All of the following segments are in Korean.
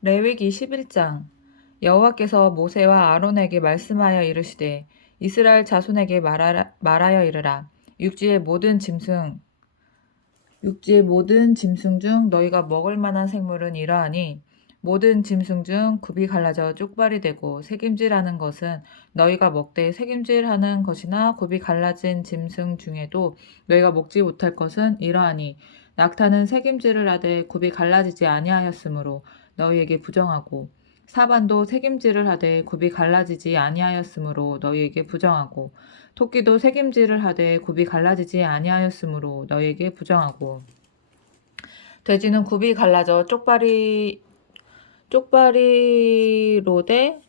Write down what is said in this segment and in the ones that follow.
레위기 11장 여호와께서 모세와 아론에게 말씀하여 이르시되 이스라엘 자손에게 말하여 이르라. 육지의 모든 짐승 중 너희가 먹을 만한 생물은 이러하니 모든 짐승 중 굽이 갈라져 쪽발이 되고 새김질하는 것은 너희가 먹되 새김질하는 것이나 굽이 갈라진 짐승 중에도 너희가 먹지 못할 것은 이러하니 낙타는 새김질을 하되 굽이 갈라지지 아니하였으므로 너희에게 부정하고 사반도 새김질을 하되 굽이 갈라지지 아니하였으므로 너희에게 부정하고 토끼도 새김질을 하되 굽이 갈라지지 아니하였으므로 너희에게 부정하고 돼지는 굽이 갈라져 쪽발이로 돼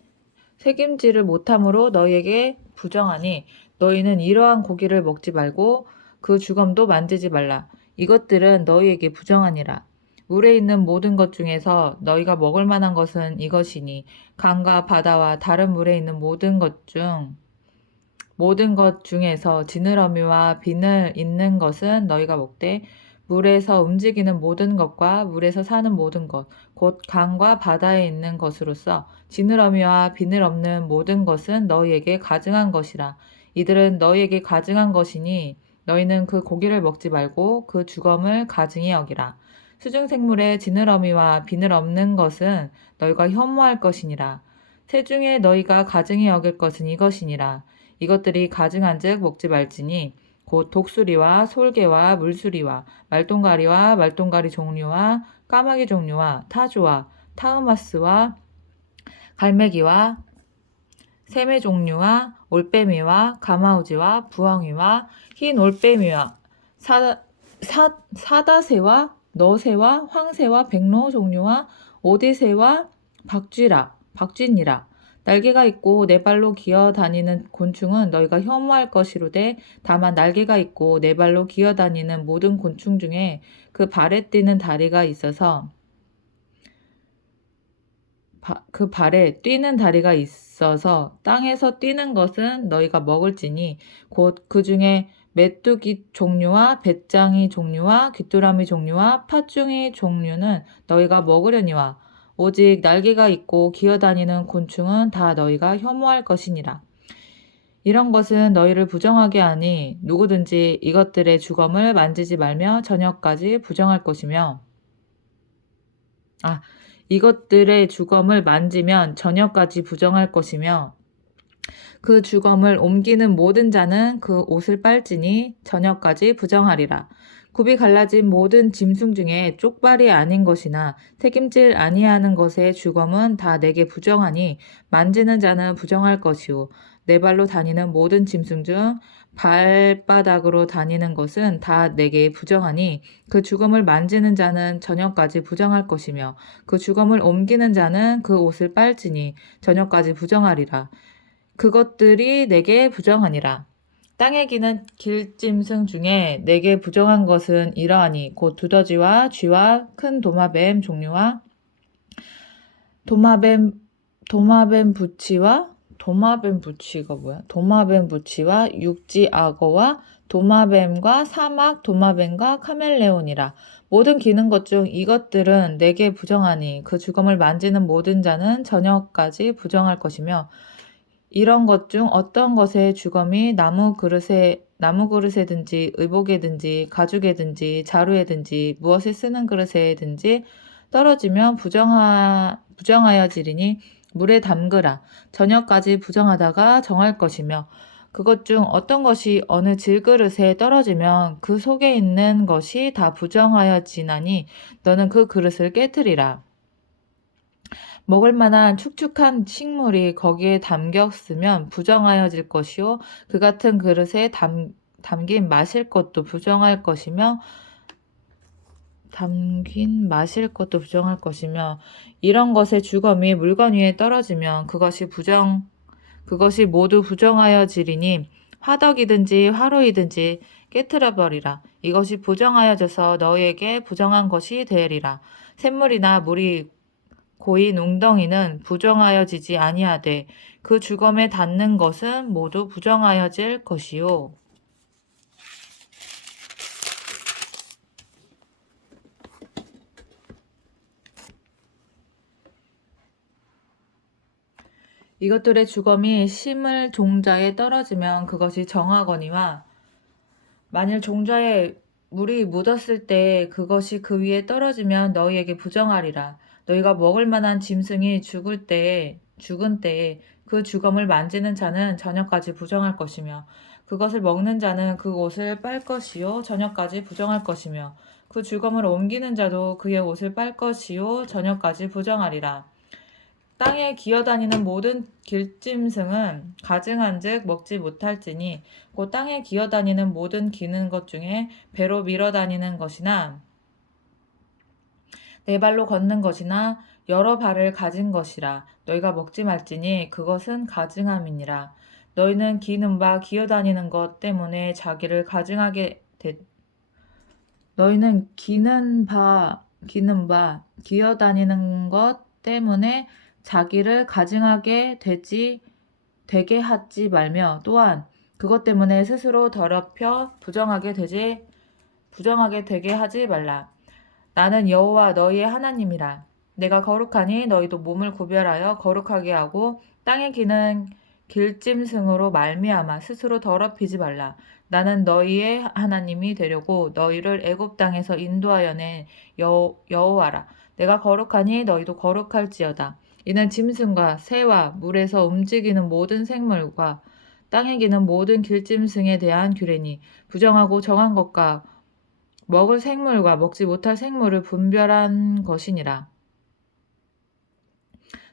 새김질을 못함으로 너희에게 부정하니 너희는 이러한 고기를 먹지 말고 그 주검도 만지지 말라. 이것들은 너희에게 부정하니라. 물에 있는 모든 것 중에서 너희가 먹을 만한 것은 이것이니 강과 바다와 다른 물에 있는 모든 것 중에서 지느러미와 비늘 있는 것은 너희가 먹되 물에서 움직이는 모든 것과 물에서 사는 모든 것, 곧 강과 바다에 있는 것으로서 지느러미와 비늘 없는 모든 것은 너희에게 가증한 것이라. 이들은 너희에게 가증한 것이니 너희는 그 고기를 먹지 말고 그 주검을 가증히 여기라. 수중생물의 지느러미와 비늘 없는 것은 너희가 혐오할 것이니라. 새 중에 너희가 가증히 여길 것은 이것이니라. 이것들이 가증한즉 먹지 말지니 곧 독수리와 솔개와 물수리와 말똥가리와 말똥가리 종류와 까마귀 종류와 타조와 타우마스와 갈매기와 새매 종류와 올빼미와 가마우지와 부엉이와 흰 올빼미와 사다새와 너새와 황새와 백로 종류와 오디새와 박쥐니라. 날개가 있고 네 발로 기어 다니는 곤충은 너희가 혐오할 것이로되 다만 날개가 있고 네 발로 기어 다니는 모든 곤충 중에 그 발에 뛰는 다리가 있어서 땅에서 뛰는 것은 너희가 먹을지니 곧 그 중에 메뚜기 종류와 배짱이 종류와 귀뚜라미 종류와 팥중이 종류는 너희가 먹으려니와 오직 날개가 있고 기어다니는 곤충은 다 너희가 혐오할 것이니라. 이런 것은 너희를 부정하게 하니 누구든지 이것들의 주검을 만지지 말며 저녁까지 부정할 것이며 이것들의 주검을 만지면 저녁까지 부정할 것이며 그 주검을 옮기는 모든 자는 그 옷을 빨지니 저녁까지 부정하리라. 굽이 갈라진 모든 짐승 중에 쪽발이 아닌 것이나 새김질 아니하는 것의 주검은 다 내게 부정하니 만지는 자는 부정할 것이요 네 발로 다니는 모든 짐승 중 발바닥으로 다니는 것은 다 내게 부정하니 그 주검을 만지는 자는 저녁까지 부정할 것이며 그 주검을 옮기는 자는 그 옷을 빨지니 저녁까지 부정하리라. 그것들이 내게 부정하니라. 땅에 기는 길짐승 중에 내게 부정한 것은 이러하니 곧 두더지와 쥐와 큰 도마뱀 종류와 도마뱀 부치와 육지 악어와 도마뱀과 사막 도마뱀과 카멜레온이라. 모든 기는 것 중 이것들은 내게 부정하니 그 주검을 만지는 모든 자는 저녁까지 부정할 것이며 이런 것 중 어떤 것의 주검이 나무 그릇에든지 의복에든지 가죽에든지 자루에든지 무엇을 쓰는 그릇에든지 떨어지면 부정하여지리니 물에 담그라. 저녁까지 부정하다가 정할 것이며 그것 중 어떤 것이 어느 질그릇에 떨어지면 그 속에 있는 것이 다 부정하여지나니 너는 그 그릇을 깨트리라. 먹을 만한 축축한 식물이 거기에 담겼으면 부정하여질 것이요 그 같은 그릇에 담긴 마실 것도 부정할 것이며 이런 것의 주검이 물건 위에 떨어지면 그것이 모두 부정하여지리니 화덕이든지 화로이든지 깨트려 버리라. 이것이 부정하여져서 너희에게 부정한 것이 되리라. 샘물이나 물이 고인 웅덩이는 부정하여지지 아니하되 그 주검에 닿는 것은 모두 부정하여질 것이요. 이것들의 주검이 심을 종자에 떨어지면 그것이 정하거니와 만일 종자에 물이 묻었을 때 그것이 그 위에 떨어지면 너희에게 부정하리라. 너희가 먹을 만한 짐승이 죽은 때에 그 주검을 만지는 자는 저녁까지 부정할 것이며 그것을 먹는 자는 그 옷을 빨 것이요 저녁까지 부정할 것이며 그 주검을 옮기는 자도 그의 옷을 빨 것이요 저녁까지 부정하리라. 땅에 기어다니는 모든 길짐승은 가증한즉 먹지 못할지니 곧 땅에 기어다니는 모든 기는 것 중에 배로 밀어다니는 것이나 네 발로 걷는 것이나 여러 발을 가진 것이라 너희가 먹지 말지니 그것은 가증함이니라. 너희는 기는 바 기어다니는 것 때문에 자기를 가증하게 너희는 기는 바 기어다니는 것 때문에 자기를 가증하게 되게 하지 말며 또한 그것 때문에 스스로 더럽혀 부정하게 되게 하지 말라. 나는 여호와 너희의 하나님이라. 내가 거룩하니 너희도 몸을 구별하여 거룩하게 하고 땅에 기는 길짐승으로 말미암아 스스로 더럽히지 말라. 나는 너희의 하나님이 되려고 너희를 애굽 땅에서 인도하여 낸 여호와라. 내가 거룩하니 너희도 거룩할지어다. 이는 짐승과 새와 물에서 움직이는 모든 생물과 땅에 기는 모든 길짐승에 대한 규례니 부정하고 정한 것과 먹을 생물과 먹지 못할 생물을 분별한 것이니라.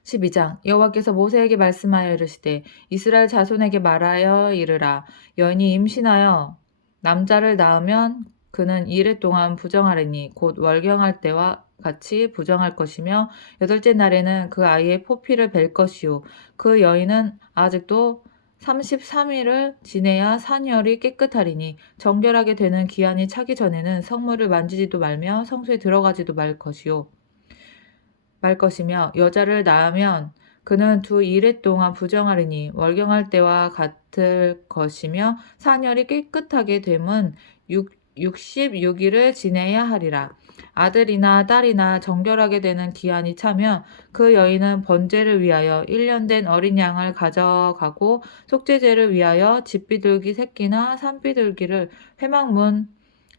12장 여호와께서 모세에게 말씀하여 이르시되 이스라엘 자손에게 말하여 이르라. 여인이 임신하여 남자를 낳으면 그는 이레 동안 부정하리니 곧 월경할 때와 같이 부정할 것이며 여덟째 날에는 그 아이의 포피를 벨 것이요 그 여인은 아직도 33일을 지내야 산열이 깨끗하리니 정결하게 되는 기한이 차기 전에는 성물을 만지지도 말며 성소에 들어가지도 말 것이며 여자를 낳으면 그는 두 이레 동안 부정하리니 월경할 때와 같을 것이며 산열이 깨끗하게 됨은 66일을 지내야 하리라. 아들이나 딸이나 정결하게 되는 기한이 차면 그 여인은 번제를 위하여 1년 된 어린 양을 가져가고 속죄제를 위하여 집비둘기 새끼나 산비둘기를 회막문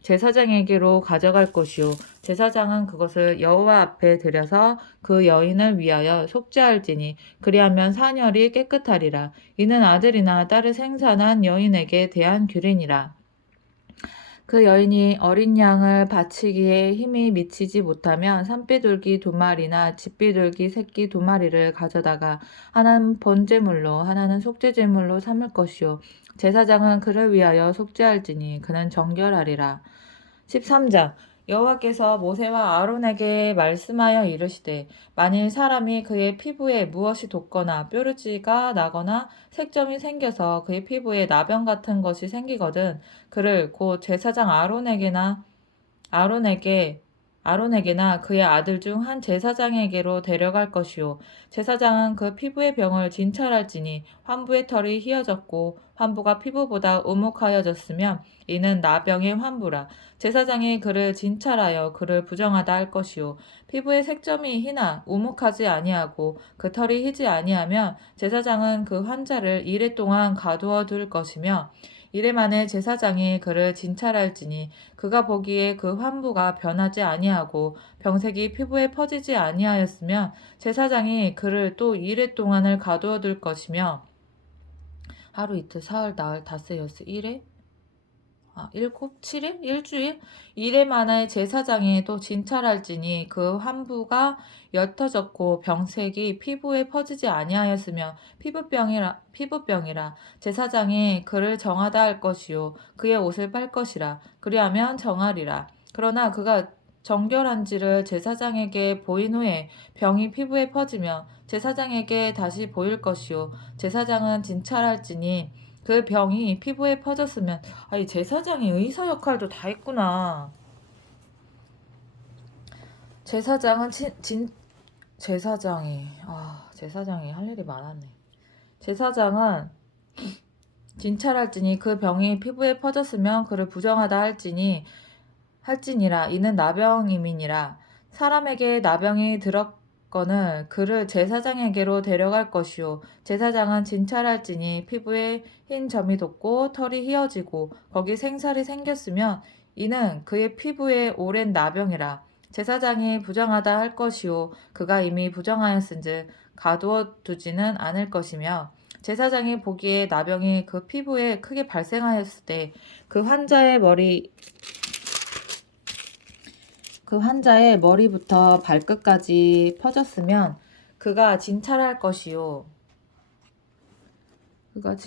제사장에게로 가져갈 것이요 제사장은 그것을 여호와 앞에 들여서 그 여인을 위하여 속죄할지니 그리하면 산열이 깨끗하리라. 이는 아들이나 딸을 생산한 여인에게 대한 규례니라. 그 여인이 어린 양을 바치기에 힘이 미치지 못하면 산비둘기 2마리나 집비둘기 새끼 2마리를 가져다가 하나는 번제물로 하나는 속죄제물로 삼을 것이요 제사장은 그를 위하여 속죄할지니 그는 정결하리라. 13장 여호와께서 모세와 아론에게 말씀하여 이르시되 만일 사람이 그의 피부에 무엇이 돋거나 뾰루지가 나거나 색점이 생겨서 그의 피부에 나병 같은 것이 생기거든 그를 곧 제사장 아론에게나 그의 아들 중 한 제사장에게로 데려갈 것이요 제사장은 그 피부의 병을 진찰할지니 환부의 털이 휘어졌고 환부가 피부보다 우묵하여졌으면 이는 나병의 환부라. 제사장이 그를 진찰하여 그를 부정하다 할 것이요 피부의 색점이 희나 우묵하지 아니하고 그 털이 희지 아니하면 제사장은 그 환자를 이레 동안 가두어 둘 것이며 이레 만에 제사장이 그를 진찰할지니 그가 보기에 그 환부가 변하지 아니하고 병색이 피부에 퍼지지 아니하였으면 제사장이 그를 또 이레 동안을 가두어 둘 것이며 하루 이틀 사흘 나흘 닷새 엿새 일회 일곱, 7일? 일주일? 이래 만에 제사장이 또 진찰할지니 그 환부가 옅어졌고 병색이 피부에 퍼지지 아니하였으며 피부병이라 제사장이 그를 정하다 할 것이요 그의 옷을 빨 것이라 그리하면 정하리라. 그러나 그가 정결한지를 제사장에게 보인 후에 병이 피부에 퍼지며 제사장에게 다시 보일 것이요 제사장은 진찰할지니 그 병이 피부에 퍼졌으면 아니 제사장이 의사 역할도 다 했구나. 제사장은 제사장이 할 일이 많았네. 제사장은 진찰할지니 그 병이 피부에 퍼졌으면 그를 부정하다 할지니라 이는 나병임이니라. 사람에게 나병이 거는 그를 제사장에게로 데려갈 것이요 제사장은 진찰할지니 피부에 흰 점이 돋고 털이 휘어지고 거기 생살이 생겼으면 이는 그의 피부에 오랜 나병이라. 제사장이 부정하다 할 것이요 그가 이미 부정하였은즉 가두어 두지는 않을 것이며, 제사장이 보기에 나병이 그 피부에 크게 발생하였을 때 그 환자의 머리부터 발끝까지 퍼졌으면 그가 진찰할 것이요. 그가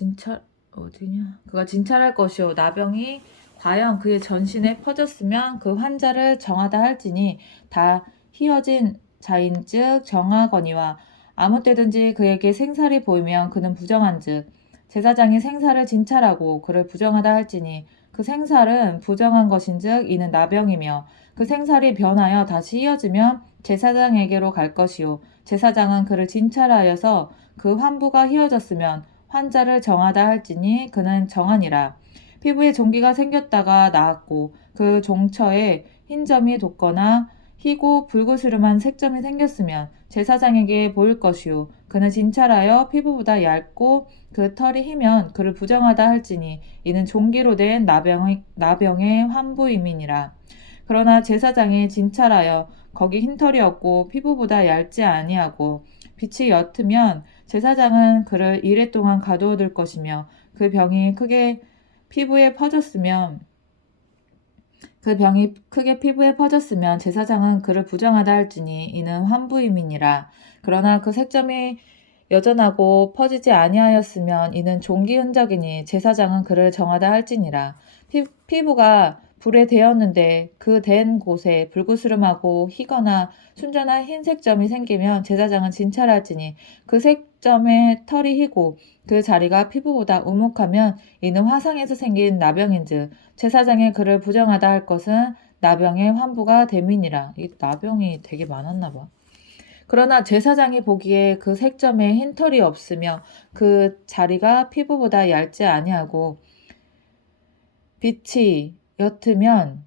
진찰할 것이요. 나병이 과연 그의 전신에 퍼졌으면 그 환자를 정하다 할지니 다 희어진 자인즉 정하거니와 아무 때든지 그에게 생살이 보이면 그는 부정한즉 제사장이 생살을 진찰하고 그를 부정하다 할지니 그 생살은 부정한 것인즉 이는 나병이며 그 생살이 변하여 다시 희어지면 제사장에게로 갈 것이요 제사장은 그를 진찰하여서 그 환부가 희어졌으면 환자를 정하다 할지니 그는 정하니라. 피부에 종기가 생겼다가 나았고 그 종처에 흰 점이 돋거나 희고 붉으스름한 색점이 생겼으면 제사장에게 보일 것이요 그는 진찰하여 피부보다 얇고 그 털이 희면 그를 부정하다 할지니 이는 종기로 된 나병의 환부임이니라. 그러나 제사장이 진찰하여 거기 흰털이 없고 피부보다 얇지 아니하고 빛이 옅으면 제사장은 그를 이레 동안 가두어 둘 것이며 그 병이 크게 피부에 퍼졌으면 제사장은 그를 부정하다 할지니 이는 환부임이니라. 그러나 그 색점이 여전하고 퍼지지 아니하였으면 이는 종기 흔적이니 제사장은 그를 정하다 할지니라. 피부가 불에 데었는데 그 댄 곳에 불구스름하고 희거나 순전한 흰색 점이 생기면 제사장은 진찰할지니 그 색점에 털이 희고 그 자리가 피부보다 우묵하면 이는 화상에서 생긴 나병인즉 제사장이 그를 부정하다 할 것은 나병의 환부가 됨이니라. 이 나병이 되게 많았나 봐. 그러나 제사장이 보기에 그 색점에 흰털이 없으며 그 자리가 피부보다 얇지 아니하고 빛이 엷으면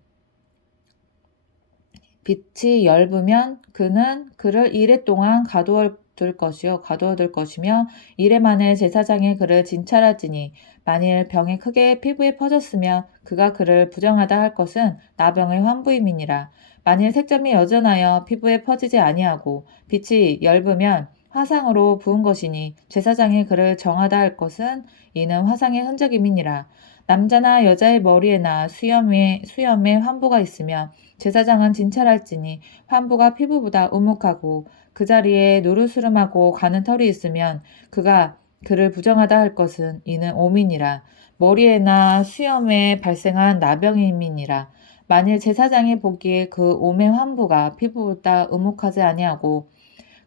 그는 그를 이레 동안 가두어 둘 것이며 이레 만에 제사장이 그를 진찰할지니 만일 병이 크게 피부에 퍼졌으면 그가 그를 부정하다 할 것은 나병의 환부임이니라. 만일 색점이 여전하여 피부에 퍼지지 아니하고 빛이 엷으면 화상으로 부은 것이니 제사장이 그를 정하다 할 것은 이는 화상의 흔적임이니라. 남자나 여자의 머리에나 수염에 환부가 있으면 제사장은 진찰할지니 환부가 피부보다 우묵하고 그 자리에 노르스름하고 가는 털이 있으면 그가 그를 부정하다 할 것은 이는 오민이라. 머리에나 수염에 발생한 나병임이니라. 만일 제사장이 보기에 그 옴의 환부가 피부보다 우묵하지 아니하고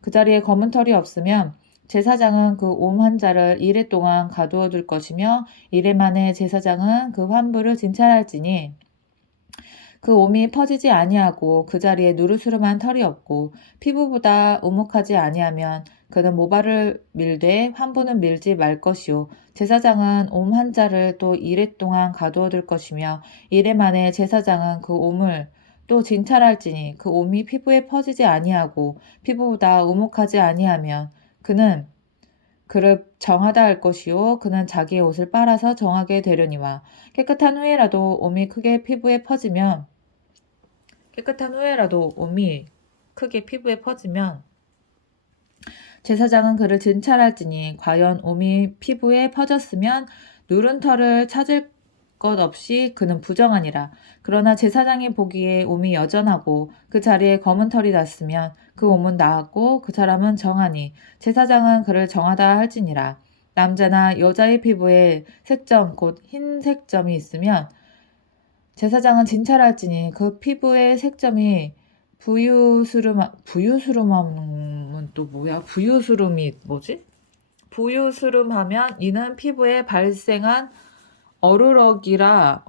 그 자리에 검은 털이 없으면 제사장은 그 옴 환자를 이레 동안 가두어 둘 것이며 이레 만에 제사장은 그 환부를 진찰할지니 그 옴이 퍼지지 아니하고 그 자리에 누르스름한 털이 없고 피부보다 우묵하지 아니하면 그는 모발을 밀되 환부는 밀지 말 것이요 제사장은 옴 환자를 또 이레 동안 가두어 둘 것이며 이레 만에 제사장은 그 옴을 또 진찰할지니 그 옴이 피부에 퍼지지 아니하고 피부보다 우묵하지 아니하면 그는 그를 정하다 할 것이요 그는 자기의 옷을 빨아서 정하게 되려니와 깨끗한 후에라도 옴이 크게 피부에 퍼지면 제사장은 그를 진찰할지니 과연 옴이 피부에 퍼졌으면 누른 털을 찾을 것 없이 그는 부정하니라. 그러나 제사장이 보기에 옴이 여전하고 그 자리에 검은 털이 났으면 그 옴은 나았고 그 사람은 정하니 제사장은 그를 정하다 할지니라. 남자나 여자의 피부에 색점 곧 흰색점이 있으면 제사장은 진찰할지니 그 피부의 색점이 부유스름함은 또 뭐야? 부유스름이 뭐지? 부유스름하면 이는 피부에 발생한 어루러기라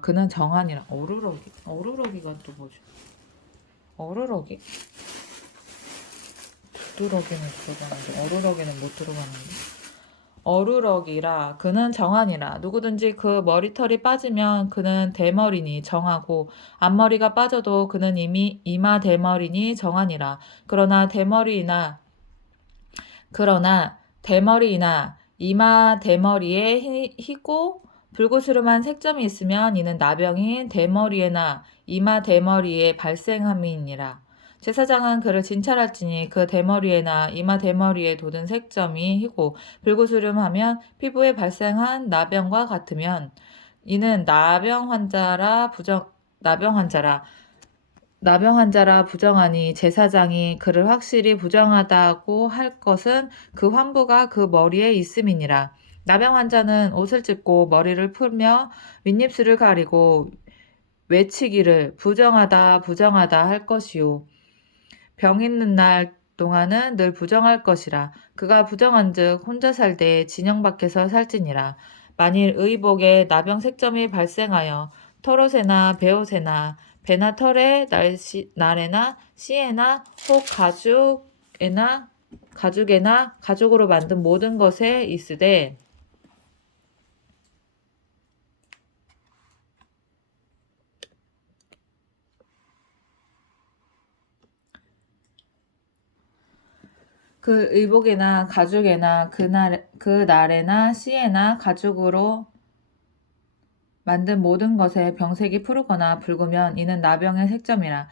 그는 정하니라. 어루러기가 또 뭐지? 어루러기? 두드러기는 들어가는데 어루러기는 못 들어가는데 어루럭이라 그는 정하니라. 누구든지 그 머리털이 빠지면 그는 대머리니 정하고 앞머리가 빠져도 그는 이미 이마 대머리니 정하니라. 그러나 대머리이나 이마 대머리에 희고 불구스름한 색점이 있으면 이는 나병이 대머리에나 이마 대머리에 발생함이니라. 제사장은 그를 진찰할지니 그 대머리에나 이마 대머리에 돋은 색점이 희고 불구스름하면 피부에 발생한 나병과 같으면 이는 나병 환자라 부정하니 제사장이 그를 확실히 부정하다고 할 것은 그 환부가 그 머리에 있음이니라. 나병 환자는 옷을 찢고 머리를 풀며 윗입술을 가리고 외치기를 부정하다 부정하다 할 것이요 병 있는 날 동안은 늘 부정할 것이라. 그가 부정한즉 혼자 살되 진영 밖에서 살지니라. 만일 의복에 나병 색점이 발생하여 털옷에나 베옷에나 배나 털에 날에나 씨에나 혹 가죽에나 가죽으로 만든 모든 것에 있으되 그 의복에나 가죽에나 그 날에나 씨에나 가죽으로 만든 모든 것에 병색이 푸르거나 붉으면 이는 나병의 색점이라.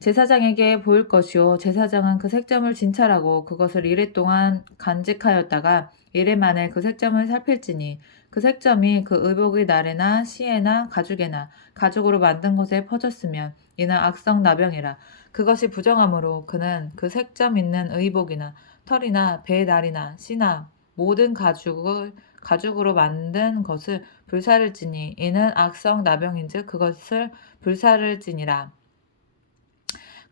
제사장에게 보일 것이요 제사장은 그 색점을 진찰하고 그것을 이래 동안 간직하였다가 이래 만에 그 색점을 살필지니 그 색점이 그 의복의 날에나 씨에나 가죽에나 가죽으로 만든 것에 퍼졌으면 이는 악성 나병이라. 그것이 부정하므로 그는 그 색점 있는 의복이나 털이나 배의 날이나 씨나 모든 가죽으로 만든 것을 불사를지니 이는 악성 나병인즉 그것을 불사를지니라.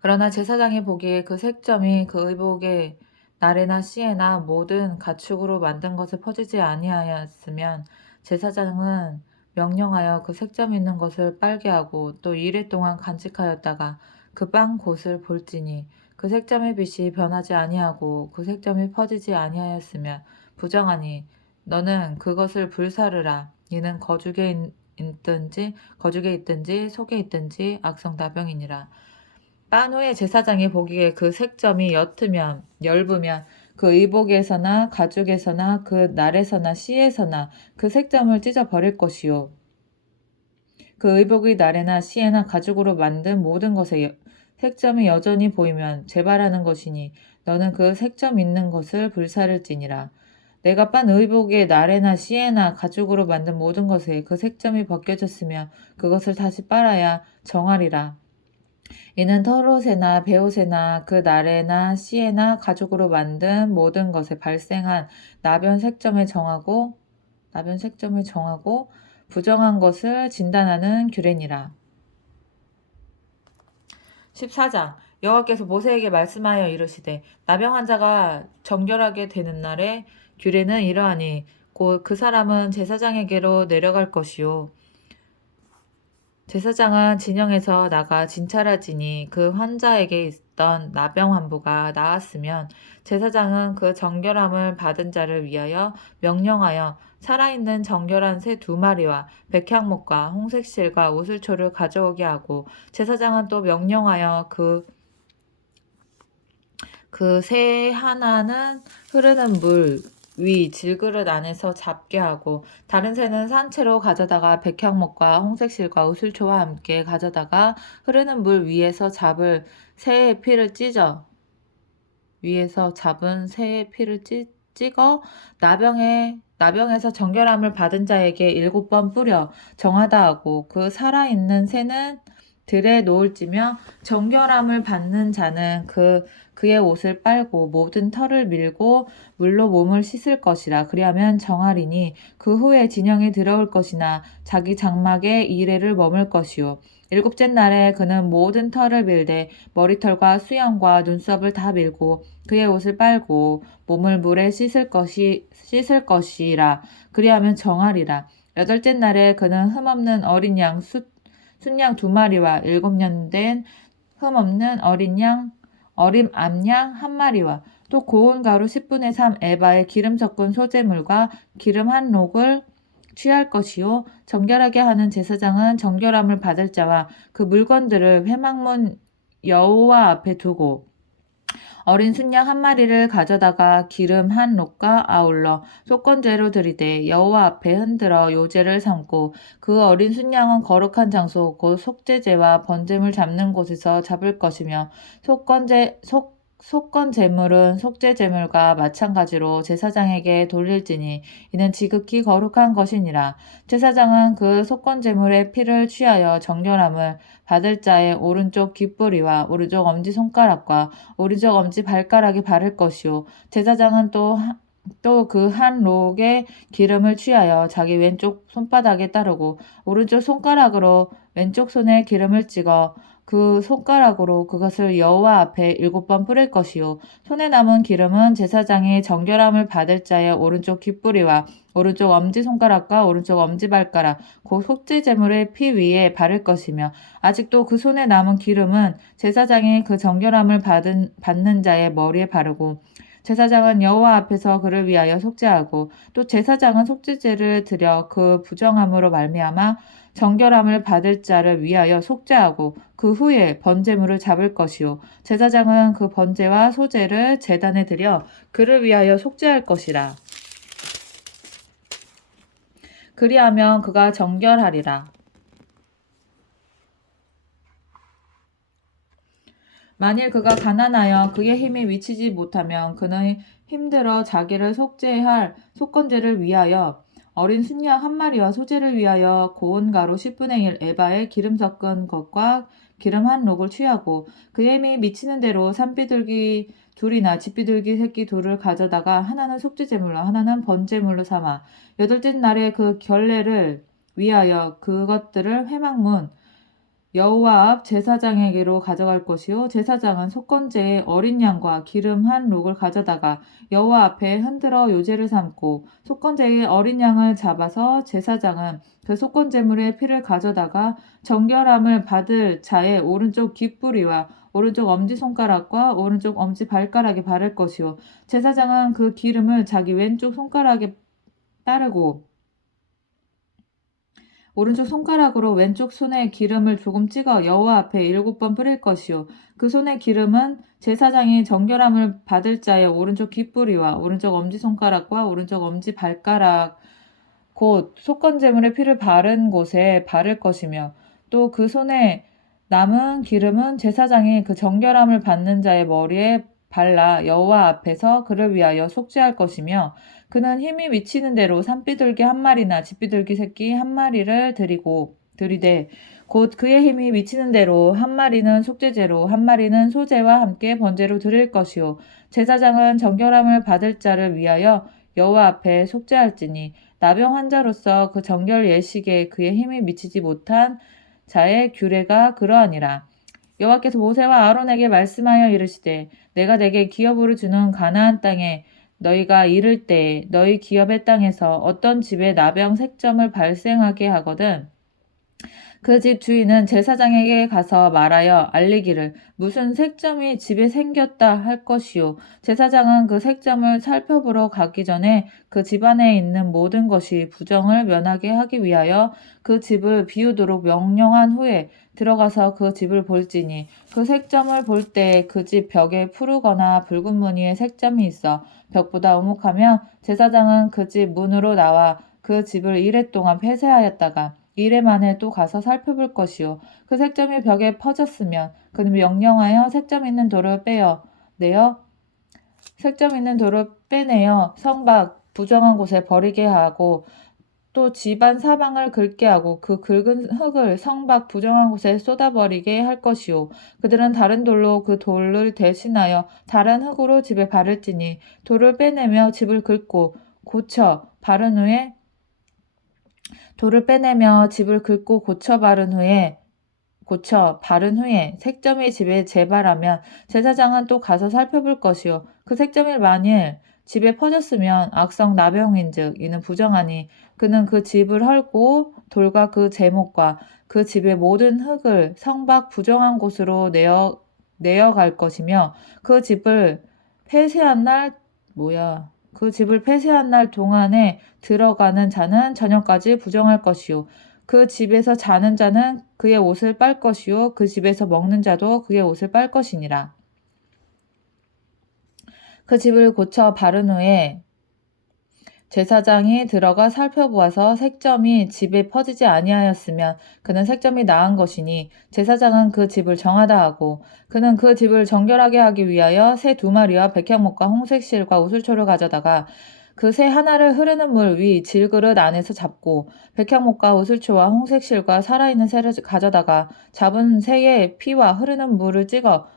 그러나 제사장이 보기에 그 색점이 그 의복의 날에나 씨에나 모든 가축으로 만든 것을 퍼지지 아니하였으면 제사장은 명령하여 그 색점 있는 것을 빨게 하고 또 이래 동안 간직하였다가 그 빵 곳을 볼지니 그 색점의 빛이 변하지 아니하고 그 색점이 퍼지지 아니하였으면 부정하니 너는 그것을 불사르라. 이는 거죽에 있든지 속에 있든지 악성 나병이니라. 빤 후에 제사장이 보기에 그 색점이 엷으면 그 의복에서나 가죽에서나 그 날에서나 씨에서나 그 색점을 찢어 버릴 것이요 그 의복의 날에나 씨에나 가죽으로 만든 모든 것에 색점이 여전히 보이면 재발하는 것이니 너는 그 색점 있는 것을 불사를지니라. 내가 빤 의복의 날에나 씨에나 가죽으로 만든 모든 것에 그 색점이 벗겨졌으면 그것을 다시 빨아야 정하리라. 이는 털옷에나 베옷에나 그 날에나 씨에나 가죽으로 만든 모든 것에 발생한 나변 색점을 정하고 부정한 것을 진단하는 규례니라. 14장 여호와께서 모세에게 말씀하여 이르시되 나병 환자가 정결하게 되는 날에 규례는 이러하니 곧 그 사람은 제사장에게로 내려갈 것이요 제사장은 진영에서 나가 진찰하지니 그 환자에게 있던 나병 환부가 나았으면 제사장은 그 정결함을 받은 자를 위하여 명령하여 살아있는 정결한 새 2마리와 백향목과 홍색실과 우슬초를 가져오게 하고 제사장은 또 명령하여 그 새 하나는 흐르는 물 위 질그릇 안에서 잡게 하고 다른 새는 산채로 가져다가 백향목과 홍색실과 우슬초와 함께 가져다가 흐르는 물 위에서 잡은 새의 피를 찍어 나병에서 정결함을 받은 자에게 7번 뿌려 정하다 하고 그 살아있는 새는 들에 놓을지며 정결함을 받는 자는 그의 옷을 빨고 모든 털을 밀고 물로 몸을 씻을 것이라. 그리하면 정하리니 그 후에 진영에 들어올 것이나 자기 장막에 이래를 머물 것이요 7째 날에 그는 모든 털을 밀되 머리털과 수염과 눈썹을 다 밀고 그의 옷을 빨고 몸을 물에 씻을 것이라. 그리하면 정하리라. 8째 날에 그는 흠없는 어린 양 순양 2마리와 7년 된 흠없는 어린 암양 1마리와 또 고운 가루 10분의 3 에바의 기름 섞은 소재물과 기름 한 록을 취할 것이요. 정결하게 하는 제사장은 정결함을 받을 자와 그 물건들을 회막문 여호와 앞에 두고 어린 순양 한 마리를 가져다가 기름 한 록과 아울러 속건제로 드리되 여호와 앞에 흔들어 요제를 삼고 그 어린 순양은 거룩한 장소 곧 속죄제와 번제물 잡는 곳에서 잡을 것이며 속건 제물은 속죄 제물과 마찬가지로 제사장에게 돌릴지니 이는 지극히 거룩한 것이니라. 제사장은 그 속건 제물의 피를 취하여 정결함을 받을 자의 오른쪽 귓뿌리와 오른쪽 엄지손가락과 오른쪽 엄지발가락에 바를 것이요. 제사장은 또 그 한 록의 기름을 취하여 자기 왼쪽 손바닥에 따르고 오른쪽 손가락으로 왼쪽 손에 기름을 찍어 그 손가락으로 그것을 여호와 앞에 7번 뿌릴 것이요. 손에 남은 기름은 제사장이 정결함을 받을 자의 오른쪽 귓뿌리와 오른쪽 엄지손가락과 오른쪽 엄지발가락 곧 속죄 제물의 피 위에 바를 것이며 아직도 그 손에 남은 기름은 제사장이 그 정결함을 받는 자의 머리에 바르고 제사장은 여호와 앞에서 그를 위하여 속죄하고 또 제사장은 속죄제를 드려 그 부정함으로 말미암아 정결함을 받을 자를 위하여 속죄하고 그 후에 번제물을 잡을 것이요 제사장은 그 번제와 소제를 제단에 드려 그를 위하여 속죄할 것이라. 그리하면 그가 정결하리라. 만일 그가 가난하여 그의 힘이 미치지 못하면 그는 힘들어 자기를 속죄할 속건제를 위하여 어린 순양 한 마리와 소제를 위하여 고운 가루 10분의 1 에바에 기름 섞은 것과 기름 한 록을 취하고 그의 힘이 미치는 대로 산비둘기 둘이나 집비둘기 새끼 둘을 가져다가 하나는 속죄제물로 하나는 번제물로 삼아 8째 날에 그 결례를 위하여 그것들을 회막문 여호와 앞 제사장에게로 가져갈 것이요 제사장은 속건제의 어린 양과 기름 한 록을 가져다가 여호와 앞에 흔들어 요제를 삼고 속건제의 어린 양을 잡아서 제사장은 그 속건제물의 피를 가져다가 정결함을 받을 자의 오른쪽 귓뿌리와 오른쪽 엄지손가락과 오른쪽 엄지발가락에 바를 것이요 제사장은 그 기름을 자기 왼쪽 손가락에 따르고 오른쪽 손가락으로 왼쪽 손에 기름을 조금 찍어 여호와 앞에 7번 뿌릴 것이요. 그 손의 기름은 제사장이 정결함을 받을 자의 오른쪽 귓뿌리와 오른쪽 엄지손가락과 오른쪽 엄지발가락 곧 속건제물의 피를 바른 곳에 바를 것이며 또 그 손에 남은 기름은 제사장이 그 정결함을 받는 자의 머리에 발라 여호와 앞에서 그를 위하여 속죄할 것이며 그는 힘이 미치는 대로 산비둘기 한 마리나 집비둘기 새끼 한 마리를 드리되 곧 그의 힘이 미치는 대로 한 마리는 속죄제로 한 마리는 소제와 함께 번제로 드릴 것이요 제사장은 정결함을 받을 자를 위하여 여호와 앞에 속죄할지니 나병 환자로서 그 정결 예식에 그의 힘이 미치지 못한 자의 규례가 그러하니라. 여호와께서 모세와 아론에게 말씀하여 이르시되 내가 내게 기업으로 주는 가나안 땅에 너희가 이를 때에 너희 기업의 땅에서 어떤 집에 나병 색점을 발생하게 하거든 그 집 주인은 제사장에게 가서 말하여 알리기를 무슨 색점이 집에 생겼다 할 것이요 제사장은 그 색점을 살펴보러 가기 전에 그 집안에 있는 모든 것이 부정을 면하게 하기 위하여 그 집을 비우도록 명령한 후에 들어가서 그 집을 볼지니 그 색점을 볼 때 그 집 벽에 푸르거나 붉은 무늬의 색점이 있어 벽보다 오목하며 제사장은 그 집 문으로 나와 그 집을 이레 동안 폐쇄하였다가 이래 만에 또 가서 살펴볼 것이요 그 색점이 벽에 퍼졌으면 그는 명령하여 색점 있는 돌을 빼내어 성 밖 부정한 곳에 버리게 하고 또 집안 사방을 긁게 하고 그 긁은 흙을 성 밖 부정한 곳에 쏟아버리게 할 것이요 그들은 다른 돌로 그 돌을 대신하여 다른 흙으로 집에 바를지니 돌을 빼내며 집을 긁고 고쳐 바른 후에 색점이 집에 재발하면 제사장은 또 가서 살펴볼 것이요 그 색점이 만일 집에 퍼졌으면 악성 나병인즉 이는 부정하니 그는 그 집을 헐고 돌과 그 제목과 그 집의 모든 흙을 성 밖 부정한 곳으로 내어갈 것이며 그 집을 폐쇄한 날 뭐야? 그 집을 폐쇄한 날 동안에 들어가는 자는 저녁까지 부정할 것이요. 그 집에서 자는 자는 그의 옷을 빨 것이요. 그 집에서 먹는 자도 그의 옷을 빨 것이니라. 그 집을 고쳐 바른 후에 제사장이 들어가 살펴보아서 색점이 집에 퍼지지 아니하였으면 그는 색점이 나은 것이니 제사장은 그 집을 정하다 하고 그는 그 집을 정결하게 하기 위하여 새 2마리와 백향목과 홍색실과 우슬초를 가져다가 그 새 하나를 흐르는 물 위 질그릇 안에서 잡고 백향목과 우슬초와 홍색실과 살아있는 새를 가져다가 잡은 새의 피와 흐르는 물을 찍어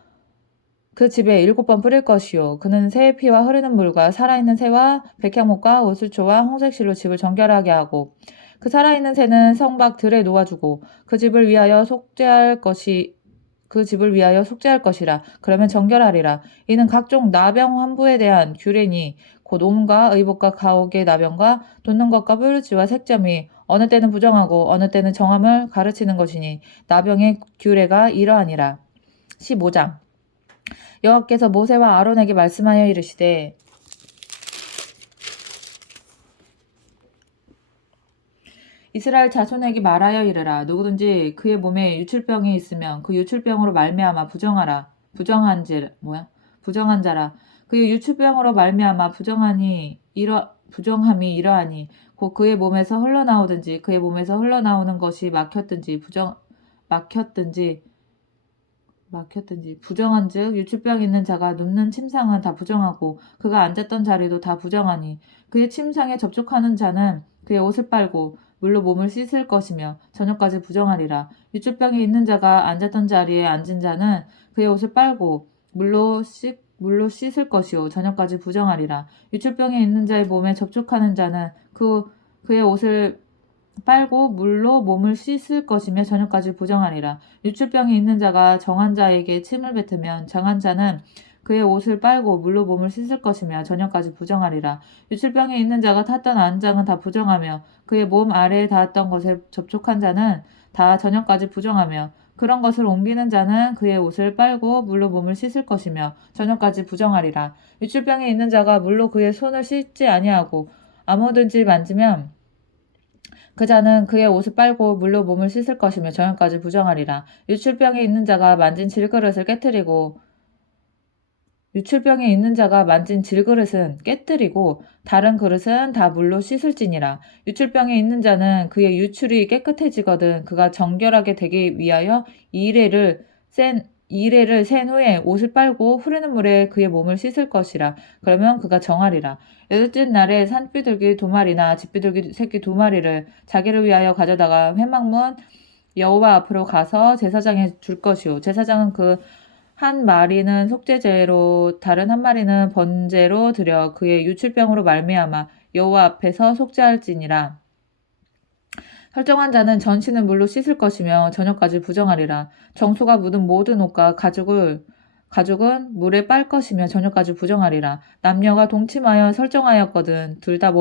그 집에 7번 뿌릴 것이요. 그는 새의 피와 흐르는 물과 살아있는 새와 백향목과 우슬초와 홍색실로 집을 정결하게 하고 그 살아있는 새는 성 밖 들에 놓아주고 그 집을 위하여 속죄할 것이라. 그러면 정결하리라. 이는 각종 나병 환부에 대한 규례니 곧 옴과 의복과 가옥의 나병과 돋는 것과 뾰루지와 색점이 어느 때는 부정하고 어느 때는 정함을 가르치는 것이니 나병의 규례가 이러하니라. 15장 여호와께서 모세와 아론에게 말씀하여 이르시되 이스라엘 자손에게 말하여 이르라. 누구든지 그의 몸에 유출병이 있으면 그 유출병으로 말미암아 부정한 자라. 그의 유출병으로 말미암아 부정함이 이러하니 곧 그의 몸에서 흘러나오든지 그의 몸에서 흘러나오는 것이 막혔든지 부정한즉 유출병 있는 자가 눕는 침상은 다 부정하고 그가 앉았던 자리도 다 부정하니 그의 침상에 접촉하는 자는 그의 옷을 빨고 물로 몸을 씻을 것이며 저녁까지 부정하리라. 유출병이 있는 자가 앉았던 자리에 앉은 자는 그의 옷을 빨고 물로 씻을 것이요 저녁까지 부정하리라. 유출병이 있는 자의 몸에 접촉하는 자는 그의 옷을 빨고 물로 몸을 씻을 것이며 저녁까지 부정하리라. 유출병이 있는 자가 정한 자에게 침을 뱉으면 정한 자는 그의 옷을 빨고 물로 몸을 씻을 것이며 저녁까지 부정하리라. 유출병이 있는 자가 탔던 안장은 다 부정하며 그의 몸 아래에 닿았던 것에 접촉한 자는 다 저녁까지 부정하며 그런 것을 옮기는 자는 그의 옷을 빨고 물로 몸을 씻을 것이며 저녁까지 부정하리라. 유출병이 있는 자가 물로 그의 손을 씻지 아니하고 아무든지 만지면 그 자는 그의 옷을 빨고 물로 몸을 씻을 것이며 저녁까지 부정하리라. 유출병이 있는 자가 만진 질그릇은 깨뜨리고 다른 그릇은 다 물로 씻을지니라. 유출병이 있는 자는 그의 유출이 깨끗해지거든 그가 정결하게 되기 위하여 이레를 센 후에 옷을 빨고 흐르는 물에 그의 몸을 씻을 것이라. 그러면 그가 정하리라. 8째 날에 산비둘기 2마리나 집비둘기 새끼 2마리를 자기를 위하여 가져다가 회막문 여호와 앞으로 가서 제사장에 줄 것이요. 제사장은 그 한 마리는 속죄제로 다른 한 마리는 번제로 드려 그의 유출병으로 말미암아 여호와 앞에서 속죄할지니라. 설정한 자는 전신을 물로 씻을 것이며 저녁까지 부정하리라. 정수가 묻은 모든 옷과 가죽은 물에 빨 것이며 저녁까지 부정하리라. 남녀가 동침하여 설정하였거든 둘 다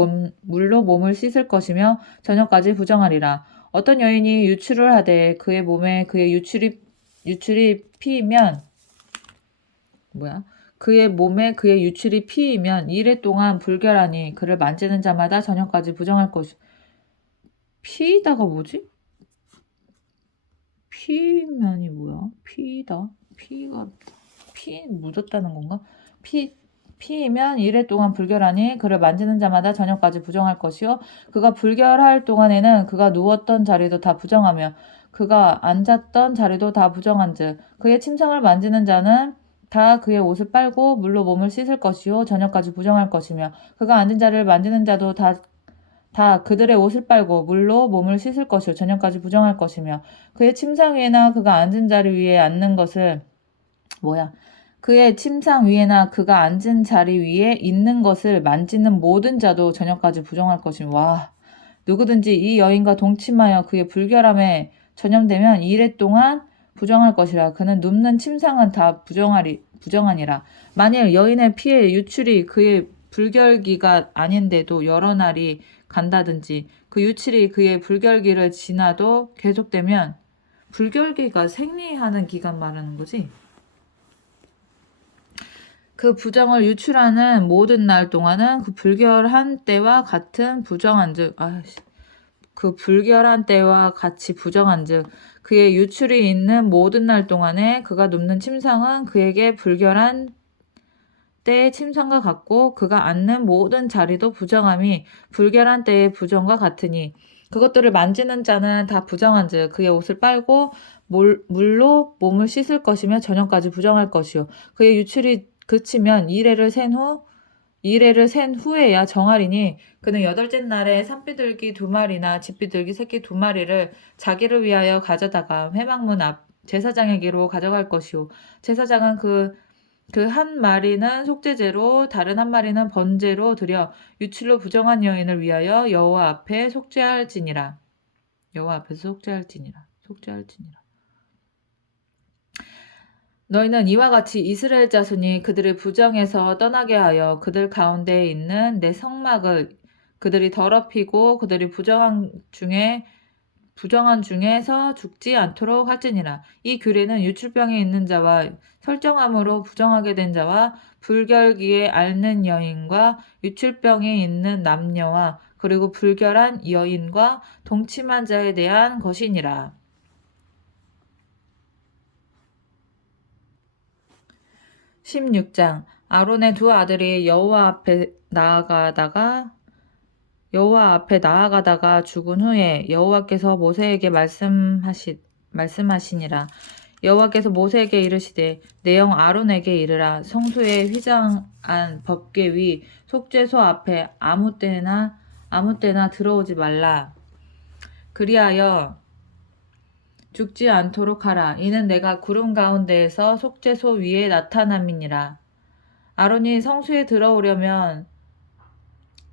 물로 몸을 씻을 것이며 저녁까지 부정하리라. 어떤 여인이 유출을 하되 그의 몸에 그의 유출이 피이면 이래 동안 불결하니 그를 만지는 자마다 저녁까지 부정할 것이. 피이다가 뭐지? 피면이 뭐야? 피이다. 피 묻었다는 건가? 피이면 이래 동안 불결하니 그를 만지는 자마다 저녁까지 부정할 것이요. 그가 불결할 동안에는 그가 누웠던 자리도 다 부정하며 그가 앉았던 자리도 다 부정한즉 그의 침상을 만지는 자는 다 그의 옷을 빨고 물로 몸을 씻을 것이요 저녁까지 부정할 것이며 그가 앉은 자리를 만지는 자도 다 그들의 옷을 빨고 물로 몸을 씻을 것이요 저녁까지 부정할 것이며 그의 침상 위에나 그가 앉은 자리 위에 앉는 것을 그의 침상 위에나 그가 앉은 자리 위에 있는 것을 만지는 모든 자도 저녁까지 부정할 것이며 누구든지 이 여인과 동침하여 그의 불결함에 전염되면 이래 동안 부정할 것이라. 그는 눕는 침상은 다 부정하니라. 만일 여인의 피에 유출이 그의 불결기가 아닌데도 여러 날이 간다든지 그 유출이 그의 불결기를 지나도 계속되면 불결기가 생리하는 기간 말하는 거지. 그 부정을 유출하는 모든 날 동안은 그 불결한 때와 같은 부정한즉 그 불결한 때와 같이 부정한즉 그의 유출이 있는 모든 날 동안에 그가 눕는 침상은 그에게 불결한 때의 침상과 같고 그가 앉는 모든 자리도 부정함이 불결한 때의 부정과 같으니 그것들을 만지는 자는 다 부정한즉 그의 옷을 빨고 물로 몸을 씻을 것이며 저녁까지 부정할 것이요 그의 유출이 그치면 이래를 센 후에야 정하리니 그는 여덟째 날에 산비둘기 2마리나 집비둘기 새끼 2마리를 자기를 위하여 가져다가 회막문 앞 제사장에게로 가져갈 것이요 제사장은 그 한 마리는 속죄제로 다른 한 마리는 번제로 드려 유출로 부정한 여인을 위하여 여호와 앞에 속죄할지니라. 여호와 앞에서 속죄할지니라. 너희는 이와 같이 이스라엘 자손이 그들의 부정에서 떠나게 하여 그들 가운데에 있는 내 성막을 그들이 더럽히고 그들이 부정한 중에서 죽지 않도록 할지니라. 이 규례는 유출병에 있는 자와 설정함으로 부정하게 된 자와 불결기에 앓는 여인과 유출병에 있는 남녀와 그리고 불결한 여인과 동침한 자에 대한 것이니라. 16장 아론의 2 아들이 여호와 앞에 나아가다가 죽은 후에 여호와께서 모세에게 말씀하시니라. 여호와께서 모세에게 이르시되 내 형 아론에게 이르라. 성소에 휘장한 법궤 위 속죄소 앞에 아무 때나 들어오지 말라. 그리하여 죽지 않도록 하라. 이는 내가 구름 가운데에서 속죄소 위에 나타남이니라. 아론이 성소에 들어오려면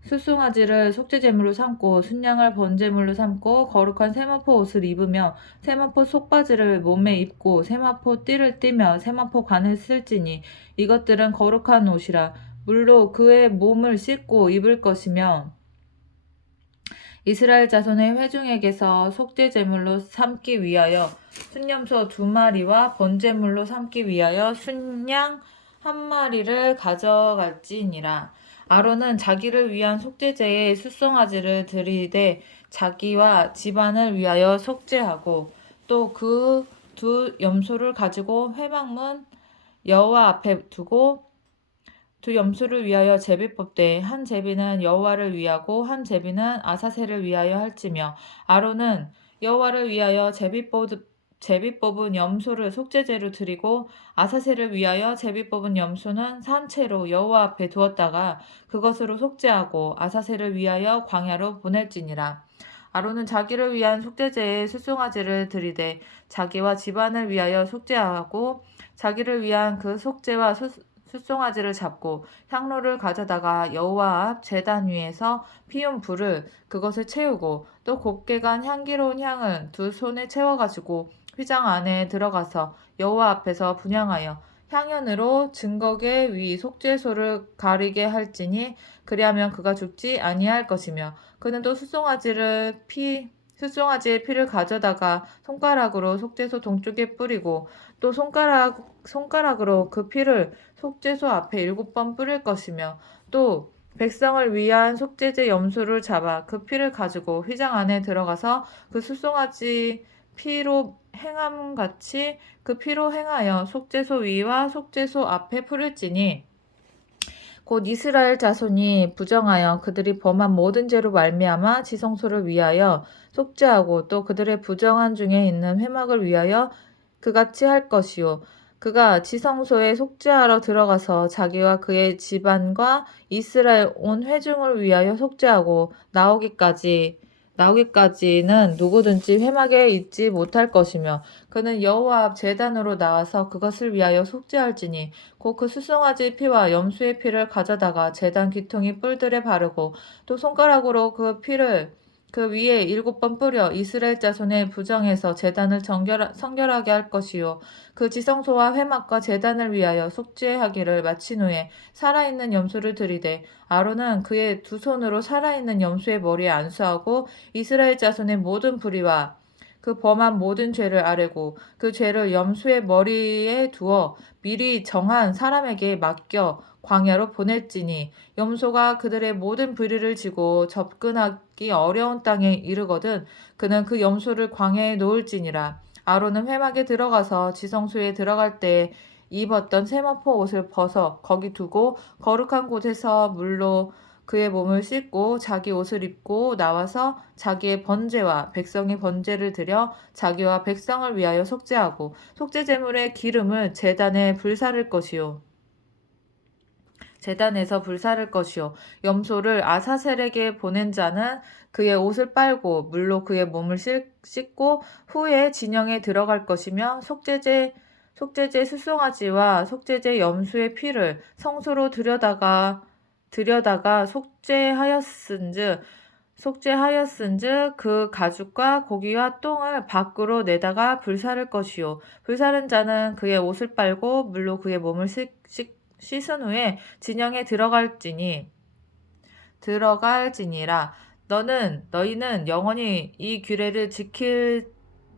숫송아지를 속죄제물로 삼고 순양을 번제물로 삼고 거룩한 세마포 옷을 입으며 세마포 속바지를 몸에 입고 세마포 띠를 띠며 세마포 관을 쓸지니 이것들은 거룩한 옷이라. 물로 그의 몸을 씻고 입을 것이며 이스라엘 자손의 회중에게서 속죄제물로 삼기 위하여 순염소 2마리와 번제물로 삼기 위하여 순양 1마리를 가져갈지니라. 아론은 자기를 위한 속죄제에 숫송아지를 드리되 자기와 집안을 위하여 속죄하고 또 그 2 염소를 가지고 회막문 여호와 앞에 두고 2 염소를 위하여 제비 뽑되 한 제비는 여호와를 위하고 한 제비는 아사셀을 위하여 할지며 아론은 여호와를 위하여 제비 뽑은 염소를 속죄제로 드리고 아사셀을 위하여 제비 뽑은 염소는 산채로 여호와 앞에 두었다가 그것으로 속죄하고 아사셀을 위하여 광야로 보낼지니라. 아론은 자기를 위한 속죄제에 숫송아지를 드리되 자기와 집안을 위하여 속죄하고 자기를 위한 그 속죄와 숫송아지를 잡고 향로를 가져다가 여호와 앞 제단 위에서 피운 불을 그것을 채우고 또 곱게 간 향기로운 향을 2 손에 채워가지고 휘장 안에 들어가서 여호와 앞에서 분향하여 향연으로 증거계 위 속죄소를 가리게 할지니 그리하면 그가 죽지 아니할 것이며 그는 또 숫송아지의 피를 가져다가 손가락으로 속죄소 동쪽에 뿌리고 또 손가락으로 그 피를 속죄소 앞에 7번 뿌릴 것이며 또 백성을 위한 속죄제 염소를 잡아 그 피를 가지고 휘장 안에 들어가서 그 숫송아지 피로 행함같이 그 피로 행하여 속죄소 위와 속죄소 앞에 뿌릴지니 곧 이스라엘 자손이 부정하여 그들이 범한 모든 죄로 말미암아 지성소를 위하여 속죄하고 또 그들의 부정한 중에 있는 회막을 위하여 그같이 할 것이요 그가 지성소에 속죄하러 들어가서 자기와 그의 집안과 이스라엘 온 회중을 위하여 속죄하고 나오기까지는 누구든지 회막에 있지 못할 것이며 그는 여호와 앞 제단으로 나와서 그것을 위하여 속죄할지니 곧 그 숫송아지 피와 염소의 피를 가져다가 제단 귀퉁이 뿔들에 바르고 또 손가락으로 그 피를 그 위에 7번 뿌려 이스라엘 자손의 부정에서 제단을 성결하게 할 것이요 그 지성소와 회막과 제단을 위하여 속죄하기를 마친 후에 살아있는 염소를 드리되 아론은 그의 2 손으로 살아있는 염소의 머리에 안수하고 이스라엘 자손의 모든 불의와 그 범한 모든 죄를 아뢰고 그 죄를 염소의 머리에 두어 미리 정한 사람에게 맡겨 광야로 보낼지니 염소가 그들의 모든 불의를 지고 접근하기 어려운 땅에 이르거든 그는 그 염소를 광야에 놓을지니라. 아론은 회막에 들어가서 지성소에 들어갈 때 입었던 세마포 옷을 벗어 거기 두고 거룩한 곳에서 물로 그의 몸을 씻고 자기 옷을 입고 나와서 자기의 번제와 백성의 번제를 드려 자기와 백성을 위하여 속죄하고 속죄 제물의 기름을 제단에 불사를 것이요 제단에서 불사를 것이요 염소를 아사셀에게 보낸 자는 그의 옷을 빨고 물로 그의 몸을 씻고 후에 진영에 들어갈 것이며 속죄제 수송아지와 속죄제 염소의 피를 성소로 들여다가 속죄하였은즉 그 가죽과 고기와 똥을 밖으로 내다가 불사를 것이요 불사른 자는 그의 옷을 빨고 물로 그의 몸을 씻은 후에 진영에 들어갈지니라. 너희는 영원히 이 규례를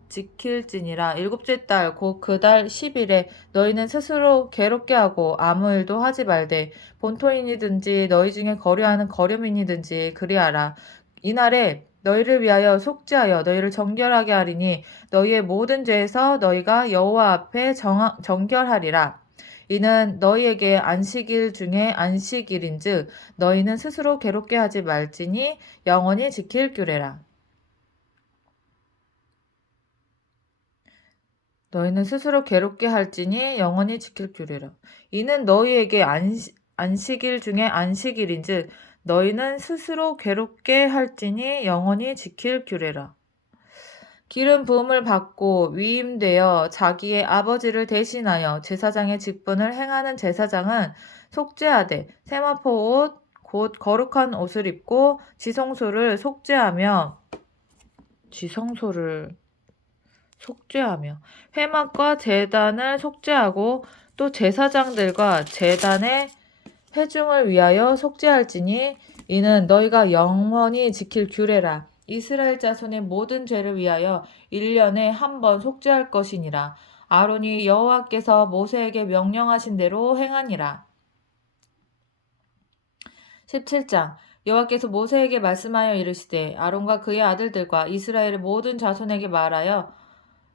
지킬지니라. 일곱째 달 곧 그 달 10일에 너희는 스스로 괴롭게 하고 아무 일도 하지 말되 본토인이든지 너희 중에 거류하는 거류민이든지 그리하라. 이날에 너희를 위하여 속죄하여 너희를 정결하게 하리니 너희의 모든 죄에서 너희가 여호와 앞에 정결하리라. 이는 너희에게 안식일 중에 안식일인즉 너희는 스스로 괴롭게 하지 말지니 영원히 지킬 규례라. 너희는 스스로 괴롭게 할지니 영원히 지킬 규례라. 이는 너희에게 안식일 중에 안식일인즉 너희는 스스로 괴롭게 할지니 영원히 지킬 규례라. 기름 부음을 받고 위임되어 자기의 아버지를 대신하여 제사장의 직분을 행하는 제사장은 속죄하되 세마포 옷 곧 거룩한 옷을 입고 지성소를 속죄하며 회막과 제단을 속죄하고 또 제사장들과 제단의 회중을 위하여 속죄할지니 이는 너희가 영원히 지킬 규례라. 이스라엘 자손의 모든 죄를 위하여 1년에 한 번 속죄할 것이니라. 아론이 여호와께서 모세에게 명령하신 대로 행하니라. 17장 여호와께서 모세에게 말씀하여 이르시되 아론과 그의 아들들과 이스라엘의 모든 자손에게 말하여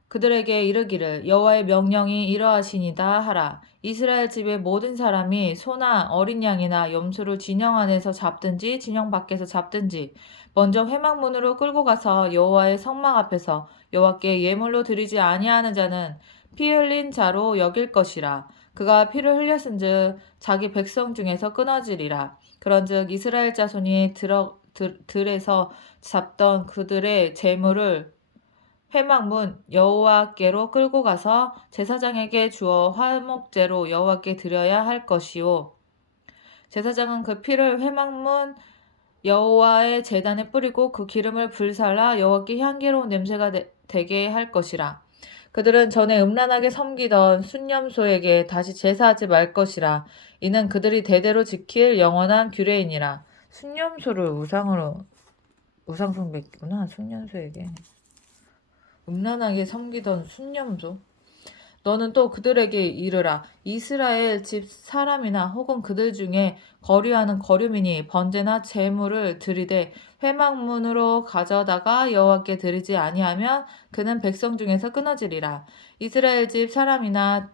그들에게 이르기를 여호와의 명령이 이러하시니다 하라. 이스라엘 집의 모든 사람이 소나 어린 양이나 염소를 진영 안에서 잡든지 진영 밖에서 잡든지 먼저 회막문으로 끌고 가서 여호와의 성막 앞에서 여호와께 예물로 드리지 아니하는 자는 피 흘린 자로 여길 것이라. 그가 피를 흘렸은즉 자기 백성 중에서 끊어지리라. 그런즉 이스라엘 자손이 들에서 잡던 그들의 재물을 회막문 여호와께로 끌고 가서 제사장에게 주어 화목제로 여호와께 드려야 할 것이요 제사장은 그 피를 회막문 여호와의 제단에 뿌리고 그 기름을 불살라 여호와께 향기로운 냄새가 되게 할 것이라. 그들은 전에 음란하게 섬기던 순념소에게 다시 제사하지 말 것이라. 이는 그들이 대대로 지킬 영원한 규례이니라. 순념소를 우상 숭배했구나. 순념소에게. 음란하게 섬기던 순념소. 너는 또 그들에게 이르라. 이스라엘 집 사람이나 혹은 그들 중에 거류하는 거류민이 번제나 제물을 드리되 회막문으로 가져다가 여호와께 드리지 아니하면 그는 백성 중에서 끊어지리라. 이스라엘 집 사람이나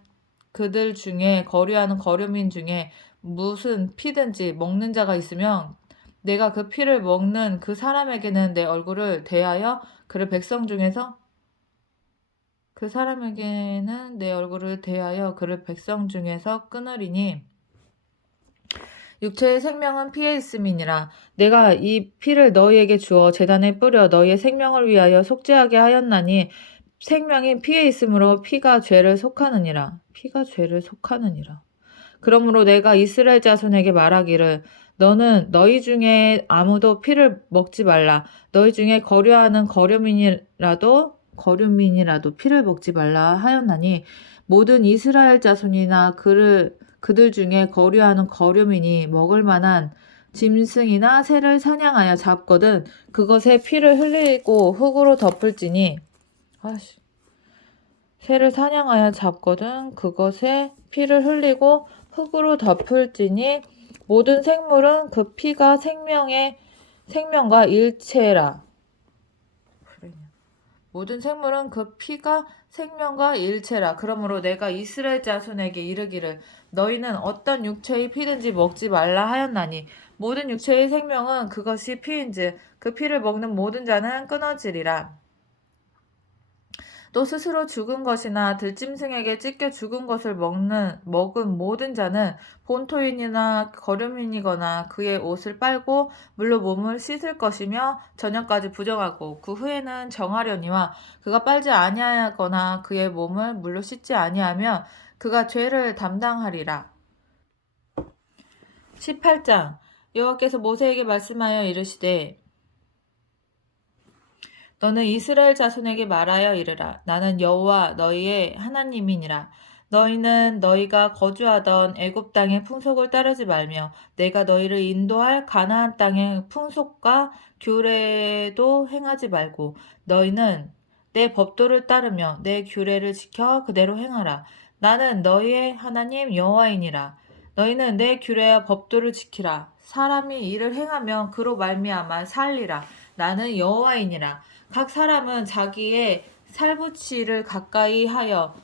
그들 중에 거류하는 거류민 중에 무슨 피든지 먹는 자가 있으면 내가 그 피를 먹는 그 사람에게는 내 얼굴을 대하여 그를 백성 중에서 끊으리니 육체의 생명은 피에 있음이니라. 내가 이 피를 너희에게 주어 제단에 뿌려 너희의 생명을 위하여 속죄하게 하였나니 생명이 피에 있으므로 피가 죄를 속하느니라. 그러므로 내가 이스라엘 자손에게 말하기를 너는 너희 중에 아무도 피를 먹지 말라. 너희 중에 거류하는 거류민이라도 피를 먹지 말라 하였나니 모든 이스라엘 자손이나 그들 중에 거류하는 거류민이 먹을 만한 짐승이나 새를 사냥하여 잡거든 그것에 피를 흘리고 흙으로 덮을지니 아씨. 새를 사냥하여 잡거든 그것에 피를 흘리고 흙으로 덮을지니 모든 생물은 그 피가 생명과 일체라. 모든 생물은 그 피가 생명과 일체라. 그러므로 내가 이스라엘 자손에게 이르기를 너희는 어떤 육체의 피든지 먹지 말라 하였나니 모든 육체의 생명은 그것이 피인즉 그 피를 먹는 모든 자는 끊어지리라. 또 스스로 죽은 것이나 들짐승에게 찢겨 죽은 것을 먹은 모든 자는 본토인이나 거류민이거나 그의 옷을 빨고 물로 몸을 씻을 것이며 저녁까지 부정하고 그 후에는 정하려니와 그가 빨지 아니하거나 그의 몸을 물로 씻지 아니하며 그가 죄를 담당하리라. 18장 여호와께서 모세에게 말씀하여 이르시되 너는 이스라엘 자손에게 말하여 이르라. 나는 여호와 너희의 하나님이니라. 너희는 너희가 거주하던 애굽 땅의 풍속을 따르지 말며 내가 너희를 인도할 가나안 땅의 풍속과 규례도 행하지 말고 너희는 내 법도를 따르며 내 규례를 지켜 그대로 행하라. 나는 너희의 하나님 여호와이니라. 너희는 내 규례와 법도를 지키라. 사람이 이를 행하면 그로 말미암아 살리라. 나는 여호와이니라. 각 사람은 자기의 살붙이를 가까이 하여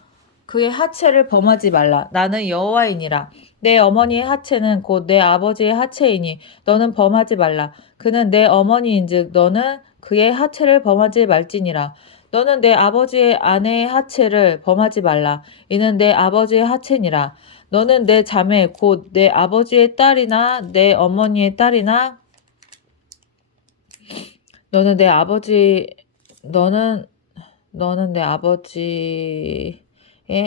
그의 하체를 범하지 말라. 나는 여호와이니라. 내 어머니의 하체는 곧 내 아버지의 하체이니 너는 범하지 말라. 그는 내 어머니인즉 너는 그의 하체를 범하지 말지니라. 너는 내 아버지의 아내의 하체를 범하지 말라. 이는 내 아버지의 하체니라. 너는 내 자매 곧 내 아버지의 딸이나 내 어머니의 딸이나 너는 내 아버지의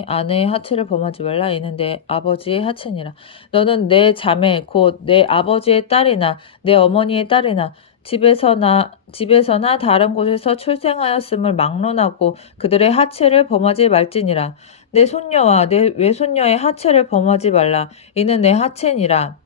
아내의 하체를 범하지 말라. 이는 내 아버지의 하체니라. 너는 내 자매 곧 내 아버지의 딸이나 내 어머니의 딸이나 집에서나 다른 곳에서 출생하였음을 막론하고 그들의 하체를 범하지 말지니라. 내 손녀와 내 외손녀의 하체를 범하지 말라. 이는 내 하체니라.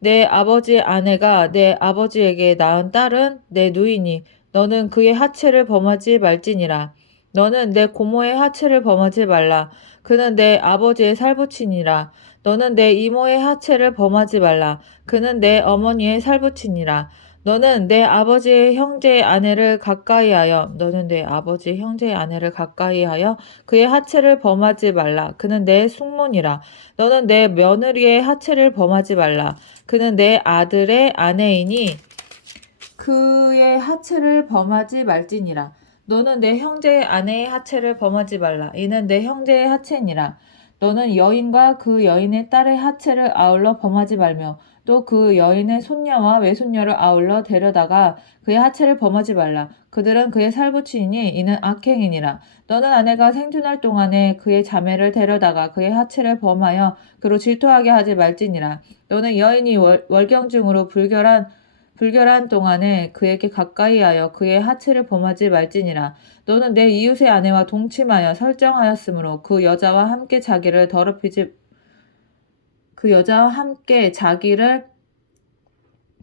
내 아버지의 아내가 내 아버지에게 낳은 딸은 내 누이니 너는 그의 하체를 범하지 말지니라. 너는 내 고모의 하체를 범하지 말라. 그는 내 아버지의 살붙이니라. 너는 내 이모의 하체를 범하지 말라. 그는 내 어머니의 살붙이니라. 너는 내 아버지의 형제의 아내를 가까이하여 그의 하체를 범하지 말라. 그는 내 숙모니라. 너는 내 며느리의 하체를 범하지 말라. 그는 내 아들의 아내이니 그의 하체를 범하지 말지니라. 너는 내 형제의 아내의 하체를 범하지 말라. 이는 내 형제의 하체니라. 너는 여인과 그 여인의 딸의 하체를 아울러 범하지 말며 또 그 여인의 손녀와 외손녀를 아울러 데려다가 그의 하체를 범하지 말라. 그들은 그의 살붙이니 이는 악행이니라. 너는 아내가 생존할 동안에 그의 자매를 데려다가 그의 하체를 범하여 그로 질투하게 하지 말지니라. 너는 여인이 월경증으로 불결한 동안에 그에게 가까이하여 그의 하체를 범하지 말지니라. 너는 내 이웃의 아내와 동침하여 설정하였으므로 그 여자와 함께 자기를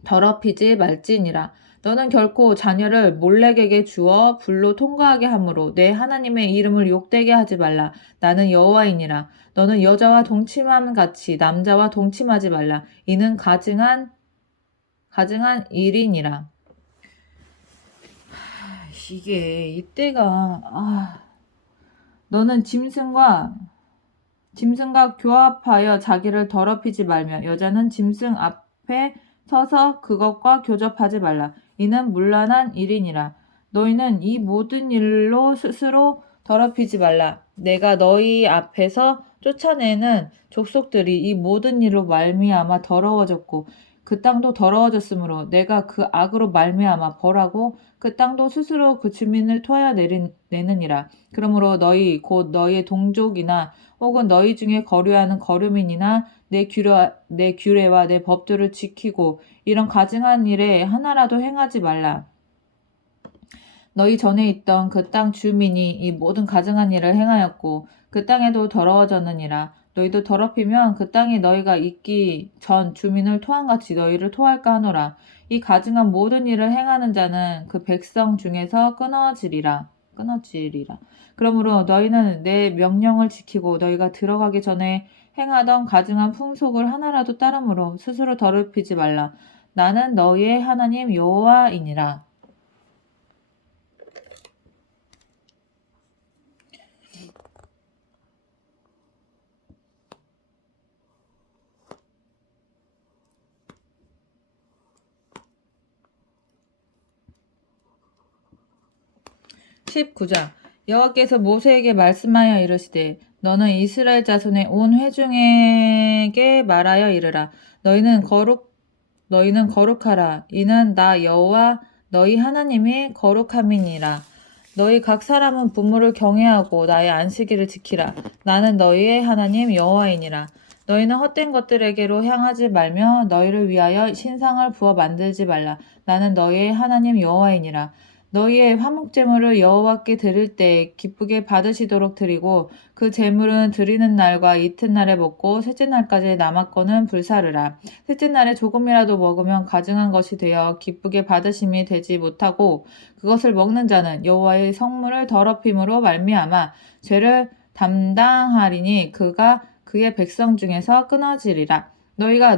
더럽히지 말지니라. 너는 결코 자녀를 몰렉에게 주어 불로 통과하게 하므로 내 하나님의 이름을 욕되게 하지 말라. 나는 여호와이니라. 너는 여자와 동침함 같이 남자와 동침하지 말라. 이는 가증한 일이니라. 이게 이때가 너는 짐승과 교합하여 자기를 더럽히지 말며 여자는 짐승 앞에 서서 그것과 교접하지 말라. 이는 문란한 일이니라. 너희는 이 모든 일로 스스로 더럽히지 말라. 내가 너희 앞에서 쫓아내는 족속들이 이 모든 일로 말미암아 더러워졌고 그 땅도 더러워졌으므로 내가 그 악으로 말미암아 벌하고 그 땅도 스스로 그 주민을 토하여 내느니라. 그러므로 너희 곧 너희의 동족이나 혹은 너희 중에 거류하는 거류민이나 내 규례와 내 법들을 지키고 이런 가증한 일에 하나라도 행하지 말라. 너희 전에 있던 그 땅 주민이 이 모든 가증한 일을 행하였고 그 땅에도 더러워졌느니라. 너희도 더럽히면 그 땅에 너희가 있기 전 주민을 토함같이 너희를 토할까 하노라. 이 가증한 모든 일을 행하는 자는 그 백성 중에서 끊어지리라. 끊어지리라. 그러므로 너희는 내 명령을 지키고 너희가 들어가기 전에 행하던 가증한 풍속을 하나라도 따름으로 스스로 더럽히지 말라. 나는 너희의 하나님 여호와이니라. 19장 여호와께서 모세에게 말씀하여 이르시되 너는 이스라엘 자손의 온 회중에게 말하여 이르라. 너희는 거룩하라. 이는 나 여호와 너희 하나님이 거룩함이니라. 너희 각 사람은 부모를 경외하고 나의 안식일을 지키라. 나는 너희의 하나님 여호와이니라. 너희는 헛된 것들에게로 향하지 말며 너희를 위하여 신상을 부어 만들지 말라. 나는 너희의 하나님 여호와이니라. 너희의 화목제물을 여호와께 드릴 때 기쁘게 받으시도록 드리고 그 제물은 드리는 날과 이튿날에 먹고 셋째 날까지 남았거는 불사르라. 셋째 날에 조금이라도 먹으면 가증한 것이 되어 기쁘게 받으심이 되지 못하고 그것을 먹는 자는 여호와의 성물을 더럽힘으로 말미암아 죄를 담당하리니 그가 그의 백성 중에서 끊어지리라. 너희가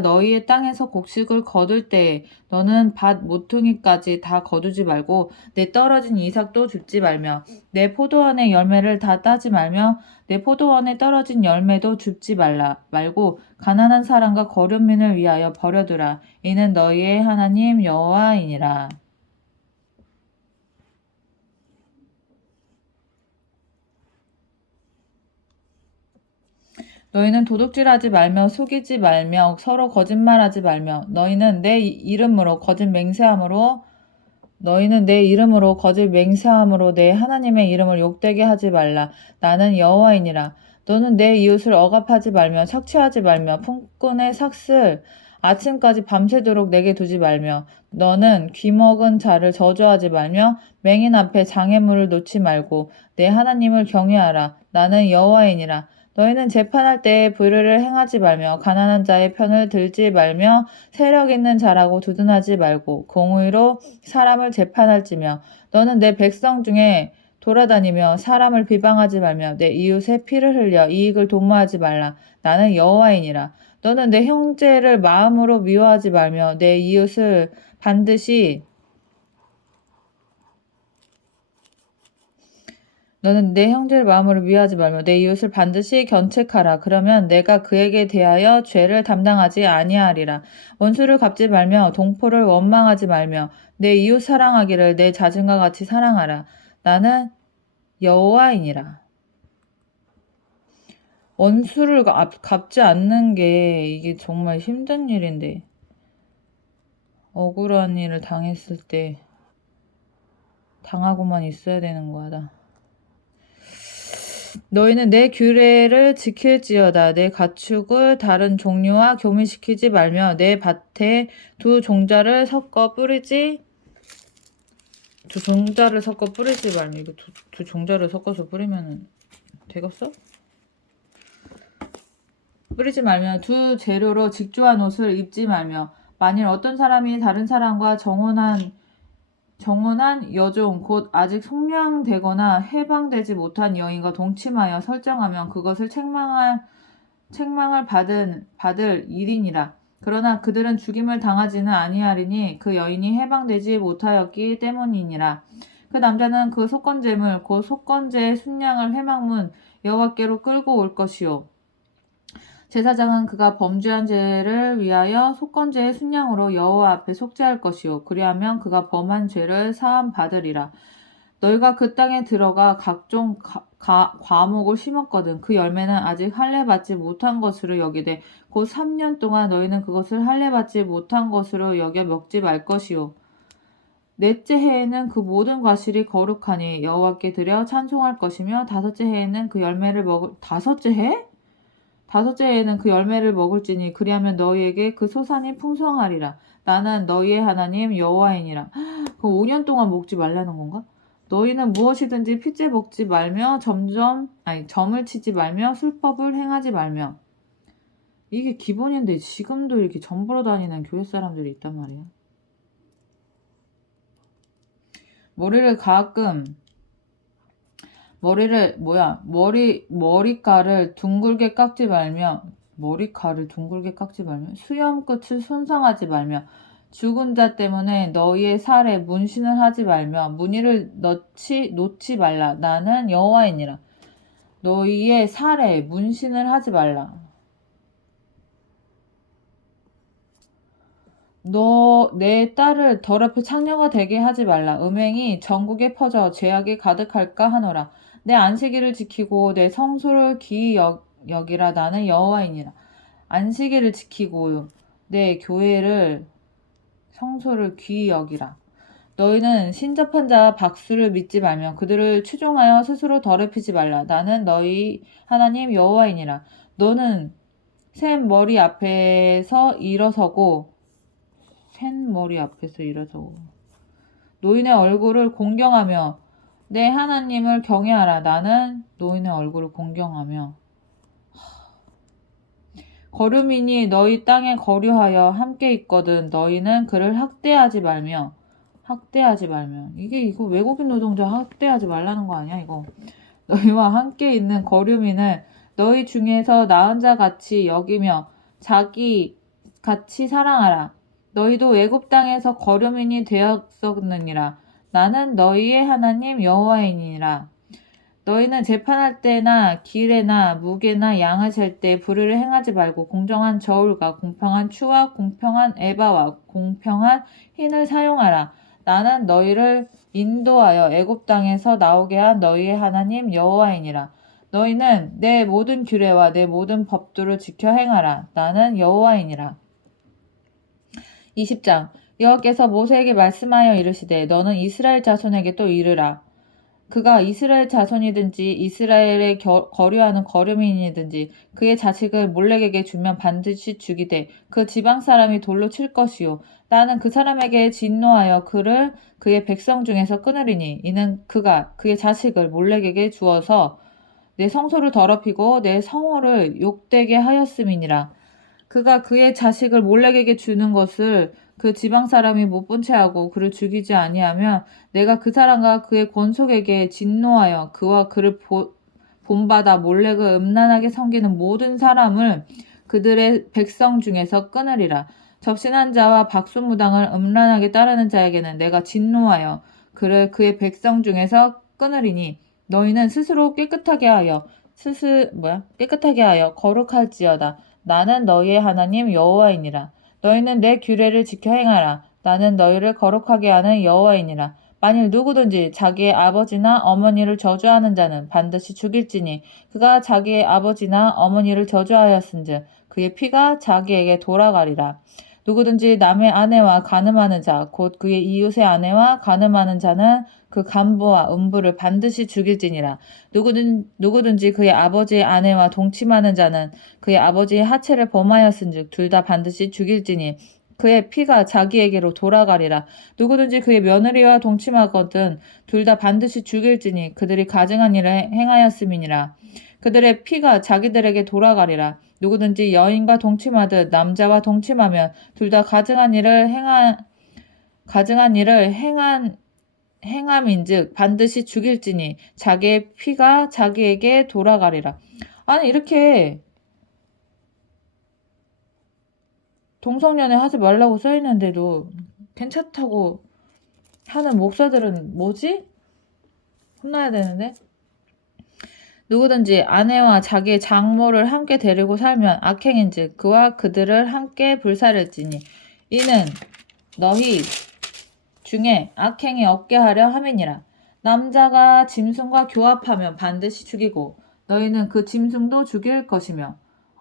너희의 땅에서 곡식을 거둘 때에 너는 밭 모퉁이까지 다 거두지 말고 내 떨어진 이삭도 줍지 말며 내 포도원의 열매를 다 따지 말며 내 포도원에 떨어진 열매도 줍지 말고 가난한 사람과 거류민을 위하여 버려두라. 이는 너희의 하나님 여호와이니라. 너희는 도둑질하지 말며 속이지 말며 서로 거짓말하지 말며 너희는 내 이름으로 거짓 맹세함으로 내 하나님의 이름을 욕되게 하지 말라. 나는 여호와이니라. 너는 내 이웃을 억압하지 말며 착취하지 말며 품꾼의 삭슬 아침까지 밤새도록 내게 두지 말며 너는 귀먹은 자를 저주하지 말며 맹인 앞에 장애물을 놓지 말고 내 하나님을 경외하라. 나는 여호와이니라. 너희는 재판할 때에 불의를 행하지 말며 가난한 자의 편을 들지 말며 세력 있는 자라고 두둔하지 말고 공의로 사람을 재판할지며 너는 내 백성 중에 돌아다니며 사람을 비방하지 말며 내 이웃의 피를 흘려 이익을 도모하지 말라. 나는 여호와이니라. 너는 내 형제를 마음으로 미워하지 말며 내 이웃을 반드시 너는 내 형제를 마음으로 미워하지 말며 내 이웃을 반드시 견책하라. 그러면 내가 그에게 대하여 죄를 담당하지 아니하리라. 원수를 갚지 말며 동포를 원망하지 말며 내 이웃 사랑하기를 내 자신과 같이 사랑하라. 나는 여호와이니라. 원수를 갚지 않는 게 이게 정말 힘든 일인데 억울한 일을 당했을 때 당하고만 있어야 되는 거야. 너희는 내 규례를 지킬지어다. 내 가축을 다른 종류와 교미시키지 말며 내 밭에 두 종자를 섞어 뿌리지 말며 이거 두 종자를 섞어서 뿌리면 되겠어? 뿌리지 말며 두 재료로 직조한 옷을 입지 말며 만일 어떤 사람이 다른 사람과 정혼한 여종 곧 아직 속량되거나 해방되지 못한 여인과 동침하여 설정하면 그것을 책망을 받을 일이니라. 그러나 그들은 죽임을 당하지는 아니하리니 그 여인이 해방되지 못하였기 때문이니라. 그 남자는 그 속건제물 곧 속건제의 순양을 회막문 여호와께로 끌고 올 것이요 제사장은 그가 범죄한 죄를 위하여 속건제의 순양으로 여호와 앞에 속죄할 것이요 그리하면 그가 범한 죄를 사함 받으리라. 너희가 그 땅에 들어가 각종 과목을 심었거든 그 열매는 아직 할례 받지 못한 것으로 여기되 곧 3년 동안 너희는 그것을 할례 받지 못한 것으로 여겨 먹지 말 것이요 넷째 해에는 그 모든 과실이 거룩하니 여호와께 드려 찬송할 것이며 다섯째 해에는 그 열매를 먹을 다섯째 해? 다섯째 해에는 그 열매를 먹을지니 그리하면 너희에게 그 소산이 풍성하리라. 나는 너희의 하나님 여호와이니라. 그럼 5년 동안 먹지 말라는 건가? 너희는 무엇이든지 핏째 먹지 말며 점을 치지 말며 술법을 행하지 말며 이게 기본인데 지금도 이렇게 점 보러 다니는 교회 사람들이 있단 말이야. 머리를 가끔 머리카락을 둥글게 깎지 말며 수염 끝을 손상하지 말며 죽은 자 때문에 너희의 살에 문신을 하지 말며 무늬를 놓지 말라. 나는 여호와이니라. 너희의 살에 문신을 하지 말라. 너 내 딸을 더럽혀 창녀가 되게 하지 말라. 음행이 전국에 퍼져 죄악이 가득할까 하노라. 내 안식일을 지키고 내 성소를 귀히 여기라. 나는 여호와이니라. 안식일을 지키고 내 교회를 성소를 귀히 여기라. 너희는 신접한 자와 박수를 믿지 말며 그들을 추종하여 스스로 더럽히지 말라. 나는 너희 하나님 여호와이니라. 너는 샘 머리 앞에서 일어서고 노인의 얼굴을 공경하며 내 하나님을 경외하라. 나는 노인의 얼굴을 공경하며 거류민이 너희 땅에 거류하여 함께 있거든 너희는 그를 학대하지 말며 이거 외국인 노동자 학대하지 말라는 거 아니야 이거. 너희와 함께 있는 거류민을 너희 중에서 나은 자 같이 여기며 자기 같이 사랑하라. 너희도 애굽 땅에서 거류민이 되었었느니라. 나는 너희의 하나님 여호와이니라. 너희는 재판할 때나 길에나 무게나 양을 셀 때 불의를 행하지 말고 공정한 저울과 공평한 추와 공평한 에바와 공평한 흰을 사용하라. 나는 너희를 인도하여 애굽 땅에서 나오게 한 너희의 하나님 여호와이니라. 너희는 내 모든 규례와 내 모든 법도를 지켜 행하라. 나는 여호와이니라. 20장 여호와께서 모세에게 말씀하여 이르시되 너는 이스라엘 자손에게 또 이르라. 그가 이스라엘 자손이든지 이스라엘에 거류하는 거류민이든지 그의 자식을 몰렉에게 주면 반드시 죽이되 그 지방 사람이 돌로 칠 것이요 나는 그 사람에게 진노하여 그를 그의 백성 중에서 끊으리니 이는 그가 그의 자식을 몰렉에게 주어서 내 성소를 더럽히고 내 성호를 욕되게 하였음이니라. 그가 그의 자식을 몰렉에게 주는 것을 그 지방 사람이 못 본 채 하고 그를 죽이지 아니하면 내가 그 사람과 그의 권속에게 진노하여 그와 그를 본받아 몰렉을 음란하게 섬기는 모든 사람을 그들의 백성 중에서 끊으리라. 접신한 자와 박수무당을 음란하게 따르는 자에게는 내가 진노하여 그를 그의 백성 중에서 끊으리니 너희는 스스로 깨끗하게 하여 거룩할지어다. 나는 너희의 하나님 여호와이니라. 너희는 내 규례를 지켜 행하라. 나는 너희를 거룩하게 하는 여호와이니라. 만일 누구든지 자기의 아버지나 어머니를 저주하는 자는 반드시 죽일지니 그가 자기의 아버지나 어머니를 저주하였은즉 그의 피가 자기에게 돌아가리라. 누구든지 남의 아내와 간음하는 자, 곧 그의 이웃의 아내와 간음하는 자는 그 간부와 음부를 반드시 죽일지니라. 누구든지 그의 아버지의 아내와 동침하는 자는 그의 아버지의 하체를 범하였은즉 둘 다 반드시 죽일지니 그의 피가 자기에게로 돌아가리라. 누구든지 그의 며느리와 동침하거든 둘 다 반드시 죽일지니 그들이 가증한 일을 행하였음이니라. 그들의 피가 자기들에게 돌아가리라. 누구든지 여인과 동침하듯 남자와 동침하면 둘 다 가증한 일을 행함인즉 반드시 죽일지니 자기의 피가 자기에게 돌아가리라. 아니 이렇게 동성연애 하지 말라고 써있는데도 괜찮다고 하는 목사들은 뭐지? 혼나야 되는데? 누구든지 아내와 자기의 장모를 함께 데리고 살면 악행인즉 그와 그들을 함께 불살을지니 이는 너희 중에 악행이 없게 하려 함이니라. 남자가 짐승과 교합하면 반드시 죽이고 너희는 그 짐승도 죽일 것이며.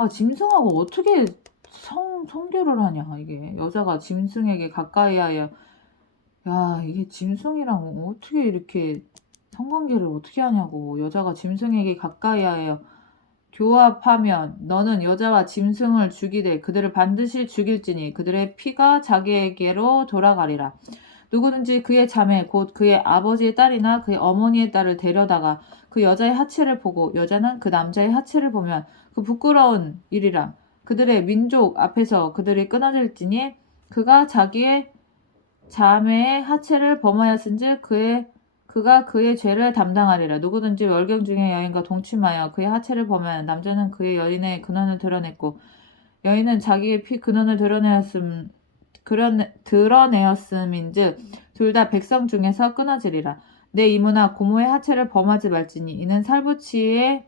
짐승하고 어떻게 성교를 하냐 이게. 여자가 짐승에게 가까이 하여 이게 짐승이랑 어떻게 이렇게 성관계를 어떻게 하냐고. 여자가 짐승에게 가까이 하여 교합하면 너는 여자와 짐승을 죽이되 그들을 반드시 죽일지니 그들의 피가 자기에게로 돌아가리라. 누구든지 그의 자매 곧 그의 아버지의 딸이나 그의 어머니의 딸을 데려다가 그 여자의 하체를 보고 여자는 그 남자의 하체를 보면 그 부끄러운 일이라. 그들의 민족 앞에서 그들이 끊어질지니 그가 자기의 자매의 하체를 범하였은즉 그가 그의 죄를 담당하리라. 누구든지 월경 중에 여인과 동침하여 그의 하체를 범하여 남자는 그의 여인의 근원을 드러냈고 여인은 자기의 피 근원을 드러내었음인즉 둘 다 백성 중에서 끊어지리라. 내 이모나 고모의 하체를 범하지 말지니 이는 살부치의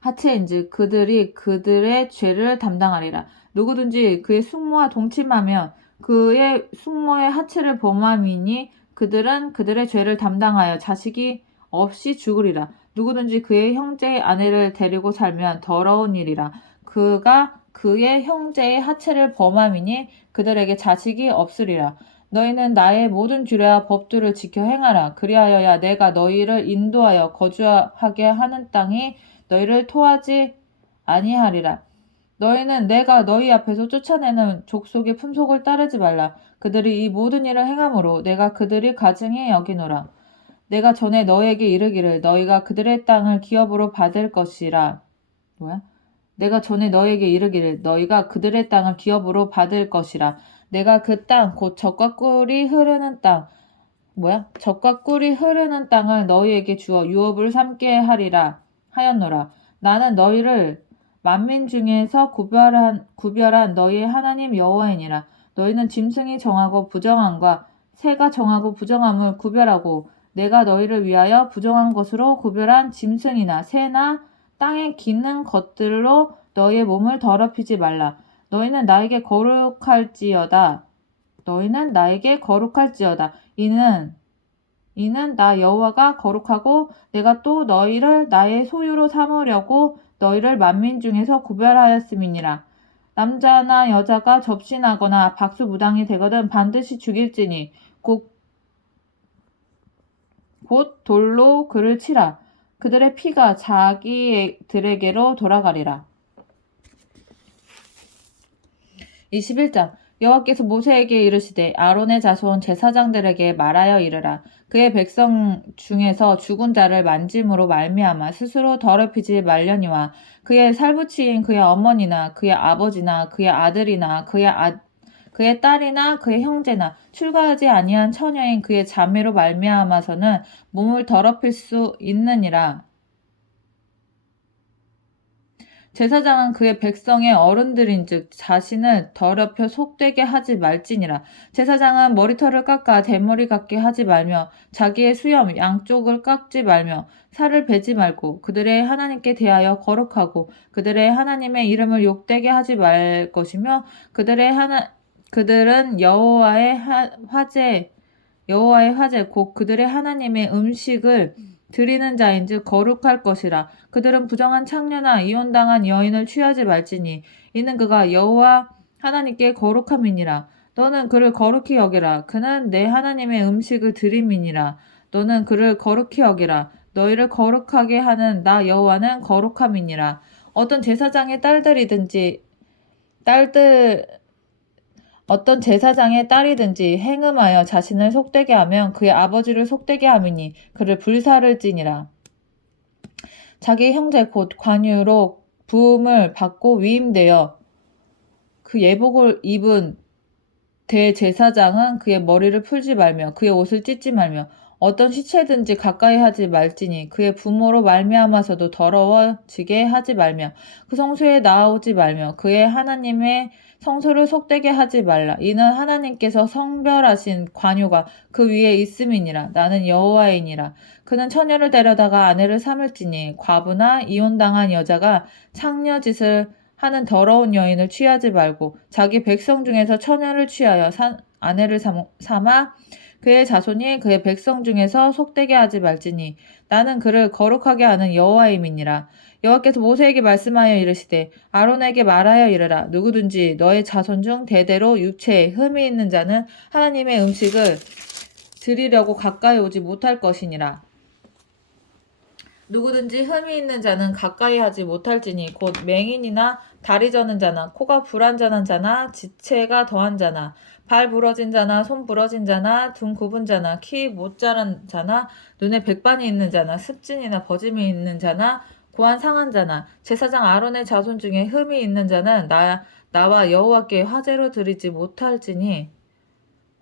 하체인즉 그들이 그들의 죄를 담당하리라. 누구든지 그의 숙모와 동침하면 그의 숙모의 하체를 범함이니 그들은 그들의 죄를 담당하여 자식이 없이 죽으리라. 누구든지 그의 형제의 아내를 데리고 살면 더러운 일이라. 그가 그의 형제의 하체를 범함이니 그들에게 자식이 없으리라. 너희는 나의 모든 규례와 법도를 지켜 행하라. 그리하여야 내가 너희를 인도하여 거주하게 하는 땅이 너희를 토하지 아니하리라. 너희는 내가 너희 앞에서 쫓아내는 족속의 품속을 따르지 말라. 그들이 이 모든 일을 행함으로 내가 그들이 가증히 여기노라. 내가 전에 너희에게 이르기를 너희가 그들의 땅을 기업으로 받을 것이라. 내가 전에 너희에게 이르기를 너희가 그들의 땅을 기업으로 받을 것이라. 내가 그 땅 곧 젖과 꿀이 흐르는 땅 젖과 꿀이 흐르는 땅을 너희에게 주어 유업을 삼게 하리라 하였노라. 나는 너희를 만민 중에서 구별한 너희의 하나님 여호와이니라. 너희는 짐승이 정하고 부정함과 새가 정하고 부정함을 구별하고 내가 너희를 위하여 부정한 것으로 구별한 짐승이나 새나 땅에 기는 것들로 너희의 몸을 더럽히지 말라. 너희는 나에게 거룩할지어다. 이는 나 여호와가 거룩하고 내가 또 너희를 나의 소유로 삼으려고 너희를 만민 중에서 구별하였음이니라. 남자나 여자가 접신하거나 박수무당이 되거든 반드시 죽일지니 곧 돌로 그를 치라. 그들의 피가 자기들에게로 돌아가리라. 21장 여호와께서 모세에게 이르시되 아론의 자손 제사장들에게 말하여 이르라. 그의 백성 중에서 죽은 자를 만짐으로 말미암아 스스로 더럽히지 말려니와 그의 살부치인 그의 어머니나 그의 아버지나 그의 아들이나 그의 딸이나 그의 형제나 출가하지 아니한 처녀인 그의 자매로 말미암아서는 몸을 더럽힐 수 있느니라. 제사장은 그의 백성의 어른들인즉 자신을 더럽혀 속되게 하지 말지니라. 제사장은 머리털을 깎아 대머리 같게 하지 말며 자기의 수염 양쪽을 깎지 말며 살을 베지 말고 그들의 하나님께 대하여 거룩하고 그들의 하나님의 이름을 욕되게 하지 말 것이며 그들은 여호와의 화제 곧 그들의 하나님의 음식을 드리는 자인즉 거룩할 것이라. 그들은 부정한 창녀나 이혼당한 여인을 취하지 말지니 이는 그가 여호와 하나님께 거룩함이니라. 너는 그를 거룩히 여기라. 그는 내 하나님의 음식을 드림이니라. 너는 그를 거룩히 여기라. 너희를 거룩하게 하는 나 여호와는 거룩함이니라. 어떤 제사장의 딸이든지 행음하여 자신을 속되게 하면 그의 아버지를 속되게 함이니 그를 불사를지니라. 자기 형제 곧 관유로 부음을 받고 위임되어 그 예복을 입은 대제사장은 그의 머리를 풀지 말며 그의 옷을 찢지 말며 어떤 시체든지 가까이 하지 말지니 그의 부모로 말미암아서도 더러워지게 하지 말며 그 성소에 나아오지 말며 그의 하나님의 성소를 속되게 하지 말라. 이는 하나님께서 성별하신 관유가 그 위에 있음이니라. 나는 여호와이니라. 그는 처녀를 데려다가 아내를 삼을지니 과부나 이혼당한 여자가 창녀짓을 하는 더러운 여인을 취하지 말고 자기 백성 중에서 처녀를 취하여 아내를 삼아 그의 자손이 그의 백성 중에서 속되게 하지 말지니 나는 그를 거룩하게 하는 여호와임이니라. 여호와께서 모세에게 말씀하여 이르시되 아론에게 말하여 이르라. 누구든지 너의 자손 중 대대로 육체에 흠이 있는 자는 하나님의 음식을 드리려고 가까이 오지 못할 것이니라. 누구든지 흠이 있는 자는 가까이 하지 못할지니 곧 맹인이나 다리 저는 자나 코가 불완전한 자나 지체가 더한 자나 발 부러진 자나 손 부러진 자나 등 굽은 자나 키 못 자란 자나 눈에 백반이 있는 자나 습진이나 버짐이 있는 자나 고안 상한 자나 제사장 아론의 자손 중에 흠이 있는 자는 나와 여호와께 화제로 드리지 못할지니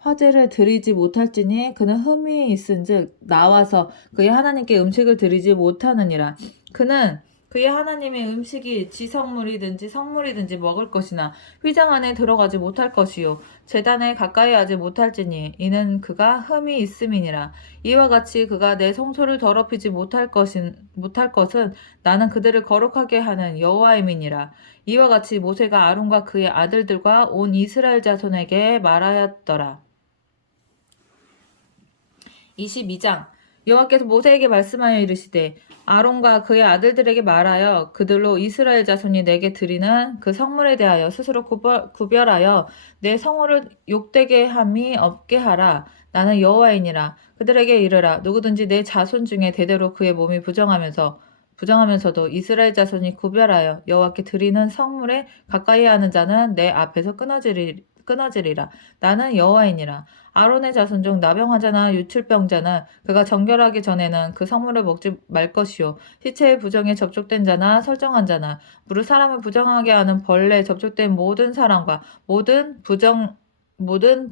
화제를 드리지 못할지니 그는 흠이 있은즉 나와서 그의 하나님께 음식을 드리지 못하느니라. 그는 그의 하나님의 음식이 지성물이든지 성물이든지 먹을 것이나 휘장 안에 들어가지 못할 것이요 제단에 가까이 하지 못할지니 이는 그가 흠이 있음이니라. 이와 같이 그가 내 성소를 더럽히지 못할 것은 나는 그들을 거룩하게 하는 여호와임이니라. 이와 같이 모세가 아론과 그의 아들들과 온 이스라엘 자손에게 말하였더라. 22장 여호와께서 모세에게 말씀하여 이르시되 아론과 그의 아들들에게 말하여 그들로 이스라엘 자손이 내게 드리는 그 성물에 대하여 스스로 구별하여 내 성호를 욕되게 함이 없게 하라. 나는 여호와이니라. 그들에게 이르라. 누구든지 내 자손 중에 대대로 그의 몸이 부정하면서도 이스라엘 자손이 구별하여 여호와께 드리는 성물에 가까이 하는 자는 내 앞에서 끊어지리라. 나는 여호와이니라. 아론의 자손 중 나병환자나 유출병자는 그가 정결하기 전에는 그 성물을 먹지 말 것이요 시체의 부정에 접촉된 자나 설정한 자나 무릇 사람을 부정하게 하는 벌레에 접촉된 모든 사람과 모든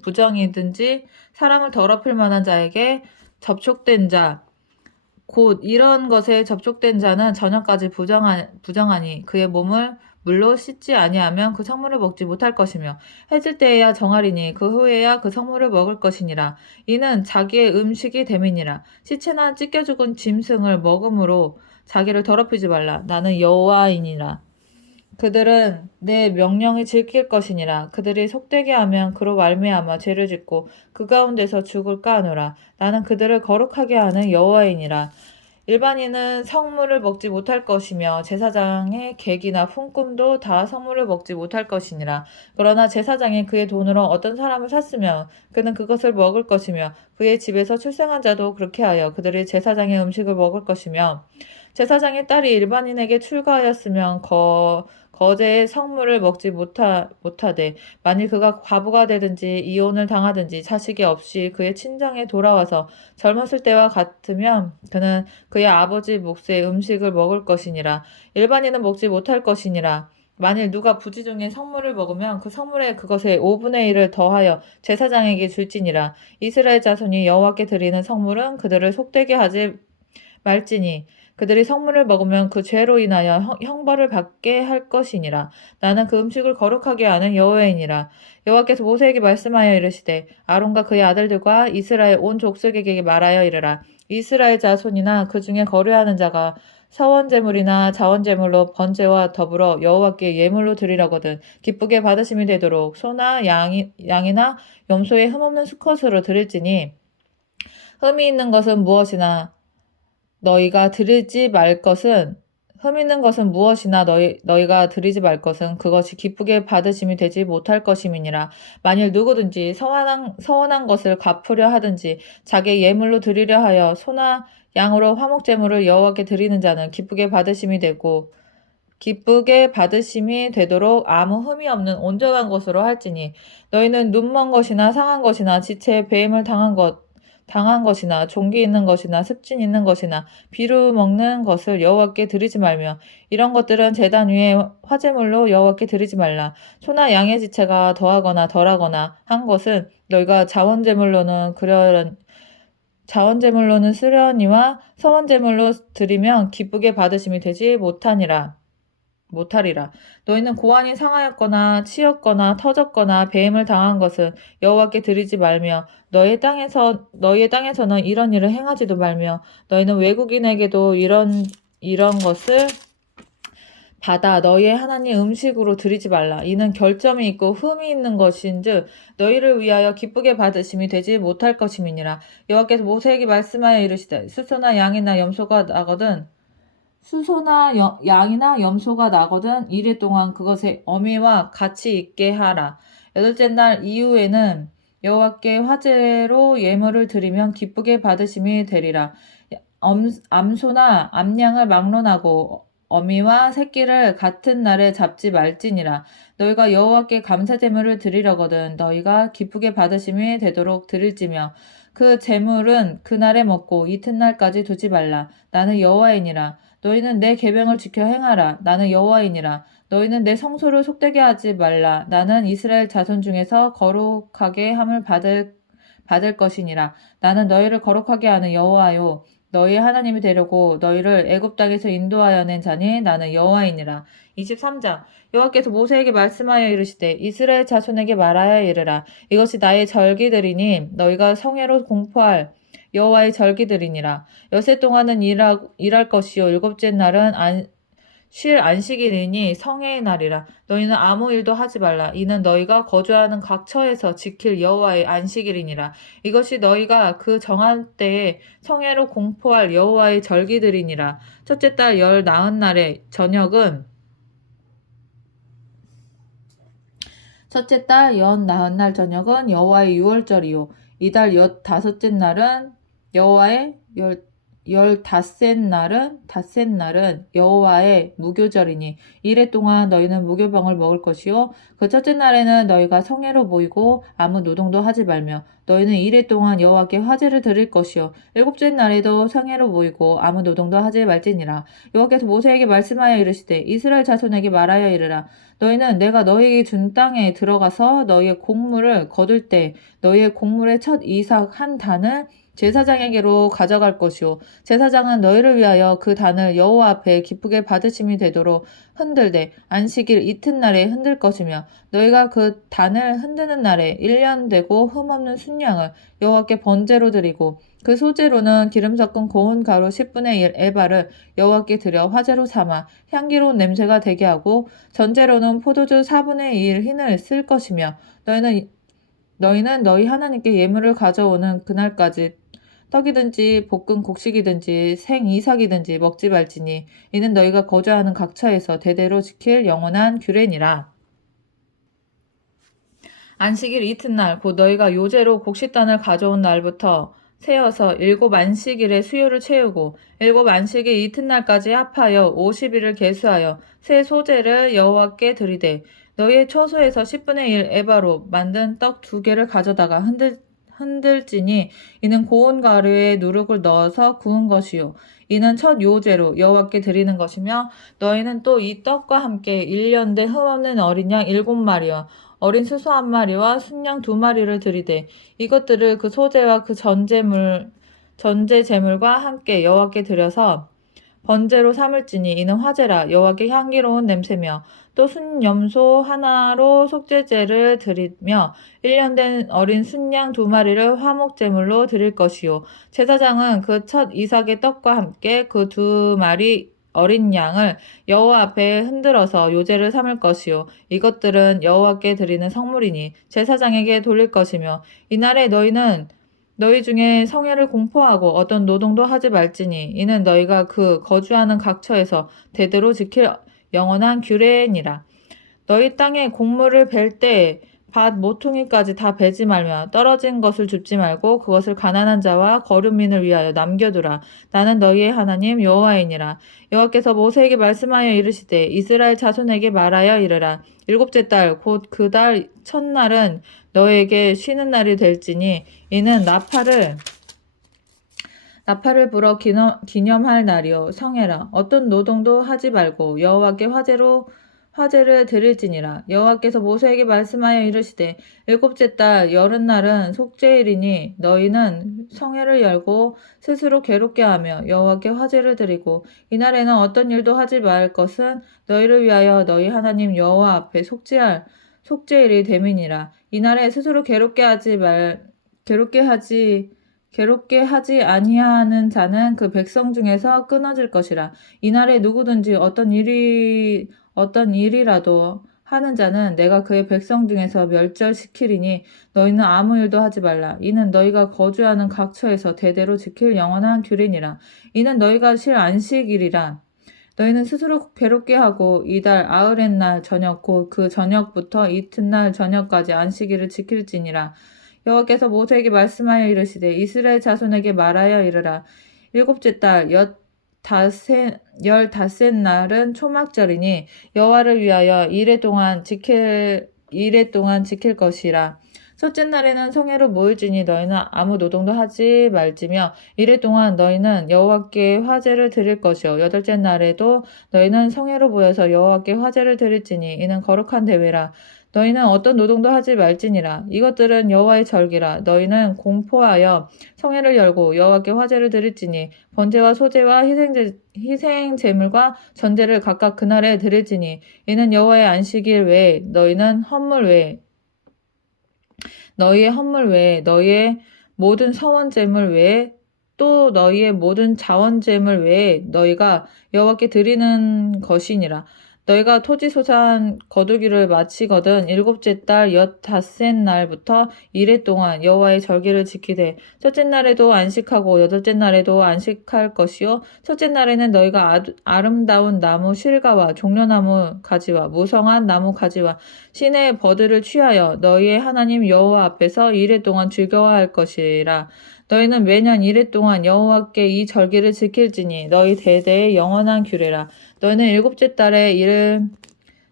부정이든지 사람을 더럽힐 만한 자에게 접촉된 자 곧 이런 것에 접촉된 자는 저녁까지 부정하니 그의 몸을 물로 씻지 아니하면 그 성물을 먹지 못할 것이며 해질 때에야 정하리니 그 후에야 그 성물을 먹을 것이니라. 이는 자기의 음식이 됨이니라. 시체나 찢겨 죽은 짐승을 먹음으로 자기를 더럽히지 말라. 나는 여호와이니라. 그들은 내 명령을 지킬 것이니라. 그들이 속되게 하면 그로 말미암아 죄를 짓고 그 가운데서 죽을까 하노라. 나는 그들을 거룩하게 하는 여호와이니라. 일반인은 성물을 먹지 못할 것이며 제사장의 객이나 품꾼도 다 성물을 먹지 못할 것이니라. 그러나 제사장이 그의 돈으로 어떤 사람을 샀으면 그는 그것을 먹을 것이며 그의 집에서 출생한 자도 그렇게 하여 그들이 제사장의 음식을 먹을 것이며 제사장의 딸이 일반인에게 출가하였으면 거제의 성물을 먹지 못하되 만일 그가 과부가 되든지 이혼을 당하든지 자식이 없이 그의 친정에 돌아와서 젊었을 때와 같으면 그는 그의 아버지 몫의 음식을 먹을 것이니라. 일반인은 먹지 못할 것이니라. 만일 누가 부지 중에 성물을 먹으면 그 성물에 그것의 5분의 1을 더하여 제사장에게 줄지니라. 이스라엘 자손이 여호와께 드리는 성물은 그들을 속되게 하지 말지니 그들이 성물을 먹으면 그 죄로 인하여 형벌을 받게 할 것이니라. 나는 그 음식을 거룩하게 하는 여호와이니라. 여호와께서 모세에게 말씀하여 이르시되 아론과 그의 아들들과 이스라엘 온 족속에게 말하여 이르라. 이스라엘 자손이나 그 중에 거류하는 자가 서원제물이나 자원제물로 번제와 더불어 여호와께 예물로 드리려거든 기쁘게 받으심이 되도록 소나 양이나 염소의 흠없는 수컷으로 드릴지니 흠이 있는 것은 무엇이나 너희가 드리지 말 것은 흠 있는 것은 무엇이나 너희가 드리지 말 것은 그것이 기쁘게 받으심이 되지 못할 것임이니라. 만일 누구든지 서원한 것을 갚으려 하든지 자기의 예물로 드리려 하여 소나 양으로 화목제물을 여호와께 드리는 자는 기쁘게 받으심이 되도록 아무 흠이 없는 온전한 것으로 할지니 너희는 눈먼 것이나 상한 것이나 지체에 배임을 당한 것이나 종기 있는 것이나 습진 있는 것이나 비루 먹는 것을 여호와께 드리지 말며 이런 것들은 제단 위에 화제물로 여호와께 드리지 말라. 소나 양의 지체가 더하거나 덜하거나 한 것은 너희가 자원제물로는 쓰려니와 서원제물로 드리면 기쁘게 받으심이 되지 못하리라. 너희는 고환이 상하였거나 치였거나 터졌거나 배임을 당한 것은 여호와께 드리지 말며 너희의 땅에서는 이런 일을 행하지도 말며 너희는 외국인에게도 이런 것을 받아 너희의 하나님 음식으로 드리지 말라. 이는 결점이 있고 흠이 있는 것인즉 너희를 위하여 기쁘게 받으심이 되지 못할 것임이니라. 여호와께서 모세에게 말씀하여 이르시되 수소나 양이나 염소가 나거든 이래 동안 그것의 어미와 같이 있게 하라. 여덟째 날 이후에는 여호와께 화제로 예물을 드리면 기쁘게 받으심이 되리라. 암소나 암양을 막론하고 어미와 새끼를 같은 날에 잡지 말지니라. 너희가 여호와께 감사제물을 드리려거든 너희가 기쁘게 받으심이 되도록 드릴지며 그 제물은 그날에 먹고 이튿날까지 두지 말라. 나는 여호와이니라. 너희는 내 계명을 지켜 행하라. 나는 여호와이니라. 너희는 내 성소를 속되게 하지 말라. 나는 이스라엘 자손 중에서 거룩하게 함을 받을 받을 것이니라. 나는 너희를 거룩하게 하는 여호와요 너희 하나님이 되려고 너희를 애굽 땅에서 인도하여 낸 자니 나는 여호와이니라. 23장 여호와께서 모세에게 말씀하여 이르시되 이스라엘 자손에게 말하여 이르라. 이것이 나의 절기들이니 너희가 성회로 공포할 여호와의 절기들이니라. 엿새 동안은 일할 것이요 일곱째 날은 쉴 안식일이니 성회의 날이라. 너희는 아무 일도 하지 말라. 이는 너희가 거주하는 각 처에서 지킬 여호와의 안식일이니라. 이것이 너희가 그 정한 때에 성회로 공포할 여호와의 절기들이니라. 첫째 달 열 나흔 날의 저녁은 첫째 달 나흔 날 저녁은 여호와의 유월절이요 이달 다섯째 날은 여호와의 닷새 날은 여호와의 무교절이니 이래 동안 너희는 무교병을 먹을 것이요 그 첫째 날에는 너희가 성회로 모이고 아무 노동도 하지 말며 너희는 이래 동안 여호와께 화제를 드릴 것이요 일곱째 날에도 성회로 모이고 아무 노동도 하지 말지니라. 여호와께서 모세에게 말씀하여 이르시되 이스라엘 자손에게 말하여 이르라. 너희는 내가 너희에게 준 땅에 들어가서 너희의 곡물을 거둘 때 너희의 곡물의 첫 이삭 한 단을 제사장에게로 가져갈 것이요 제사장은 너희를 위하여 그 단을 여호와 앞에 기쁘게 받으심이 되도록 흔들되 안식일 이튿날에 흔들 것이며 너희가 그 단을 흔드는 날에 1년 되고 흠없는 순양을 여호와께 번제로 드리고 그 소재로는 기름 섞은 고운 가루 10분의 1 에바를 여호와께 드려 화제로 삼아 향기로운 냄새가 되게 하고 전제로는 포도주 4분의 1 흰을 쓸 것이며 너희는 너희 하나님께 예물을 가져오는 그날까지 떡이든지 볶은 곡식이든지 생 이삭이든지 먹지 말지니 이는 너희가 거주하는 각 처에서 대대로 지킬 영원한 규례니라. 안식일 이튿날 곧 너희가 요제로 곡식단을 가져온 날부터 세어서 7 안식일의 수요를 채우고 7 안식일 이튿날까지 합하여 50일을 계수하여 새 소재를 여호와께 드리되 너희의 처소에서 10분의 1 에바로 만든 떡 2개를 가져다가 흔들지니 이는 고운 가루에 누룩을 넣어서 구운 것이요 이는 첫 요제로 여호와께 드리는 것이며 너희는 또 이 떡과 함께 1년 된 흠없는 어린 양 7마리와 어린 수소 1마리와 순양 2마리를 드리되 이것들을 그 소제와 그 전제 제물과 함께 여호와께 드려서 번제로 삼을지니 이는 화제라 여호와께 향기로운 냄새며 또 순염소 하나로 속죄제를 드리며 1년 된 어린 순양 2마리를 화목제물로 드릴 것이요 제사장은 그 첫 이삭의 떡과 함께 그 2마리 어린 양을 여호와 앞에 흔들어서 요제를 삼을 것이요 이것들은 여호와께 드리는 성물이니 제사장에게 돌릴 것이며 이날에 너희는 너희 중에 성회를 공포하고 어떤 노동도 하지 말지니 이는 너희가 그 거주하는 각 처에서 대대로 지킬 영원한 규례니라. 너희 땅에 곡물을 벨 때 밭 모퉁이까지 다 베지 말며 떨어진 것을 줍지 말고 그것을 가난한 자와 거류민을 위하여 남겨두라. 나는 너희의 하나님 여호와이니라. 여호와께서 모세에게 말씀하여 이르시되 이스라엘 자손에게 말하여 이르라. 7째 달 곧 그 달 첫날은 너희에게 쉬는 날이 될지니 이는 나팔을 불어 기념할 날이요 성회라. 어떤 노동도 하지 말고 여호와께 화제를 드릴지니라. 여호와께서 모세에게 말씀하여 이르시되 7째 달 열흔날은 속죄일이니 너희는 성회를 열고 스스로 괴롭게 하며 여호와께 화제를 드리고 이날에는 어떤 일도 하지 말 것은 너희를 위하여 너희 하나님 여호와 앞에 속죄일이 됨이니라. 이날에 스스로 괴롭게 하지 아니하는 자는 그 백성 중에서 끊어질 것이라. 이날에 누구든지 어떤 일이라도 하는 자는 내가 그의 백성 중에서 멸절시키리니 너희는 아무 일도 하지 말라. 이는 너희가 거주하는 각 처에서 대대로 지킬 영원한 규례니라. 이는 너희가 쉴 안식일이라. 너희는 스스로 괴롭게 하고 이달 아흐렛 날 저녁 곧 그 저녁부터 이튿날 저녁까지 안식일을 지킬지니라. 여호와께서 모세에게 말씀하여 이르시되 이스라엘 자손에게 말하여 이르라. 7째 달 열닷새 날은 초막절이니 여호와를 위하여 이래 동안 지킬 것이라. 첫째 날에는 성회로 모일지니 너희는 아무 노동도 하지 말지며 이래 동안 너희는 여호와께 화제를 드릴 것이요 여덟째 날에도 너희는 성회로 모여서 여호와께 화제를 드릴지니 이는 거룩한 대회라. 너희는 어떤 노동도 하지 말지니라. 이것들은 여호와의 절기라. 너희는 공포하여 성회를 열고 여호와께 화제를 드릴지니 번제와 소제와 희생 제물과 전제를 각각 그날에 드릴지니 이는 여호와의 안식일 외에 너희의 헌물 외에 너희의 모든 서원 제물 외에 또 너희의 모든 자원 제물 외에 너희가 여호와께 드리는 것이니라. 너희가 토지소산 거두기를 마치거든 일곱째 달 15날부터 이래 동안 여호와의 절기를 지키되 첫째 날에도 안식하고 여덟째 날에도 안식할 것이요 첫째 날에는 너희가 아름다운 나무 실과와 종려나무 가지와 무성한 나무 가지와 시내의 버들을 취하여 너희의 하나님 여호와 앞에서 이래 동안 즐거워할 것이라. 너희는 매년 이래 동안 여호와께 이 절기를 지킬지니 너희 대대의 영원한 규례라. 너희는 일곱째 달에 이를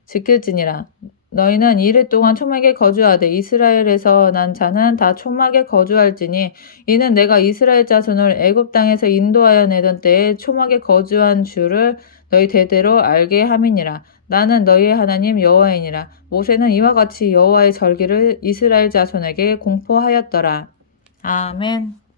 지킬지니라. 너희는 이래 동안 초막에 거주하되 이스라엘에서 난 자는 다 초막에 거주할지니 이는 내가 이스라엘 자손을 애굽 땅에서 인도하여 내던 때에 초막에 거주한 주를 너희 대대로 알게 함이니라. 나는 너희의 하나님 여호와이니라. 모세는 이와 같이 여호와의 절기를 이스라엘 자손에게 공포하였더라. 아멘.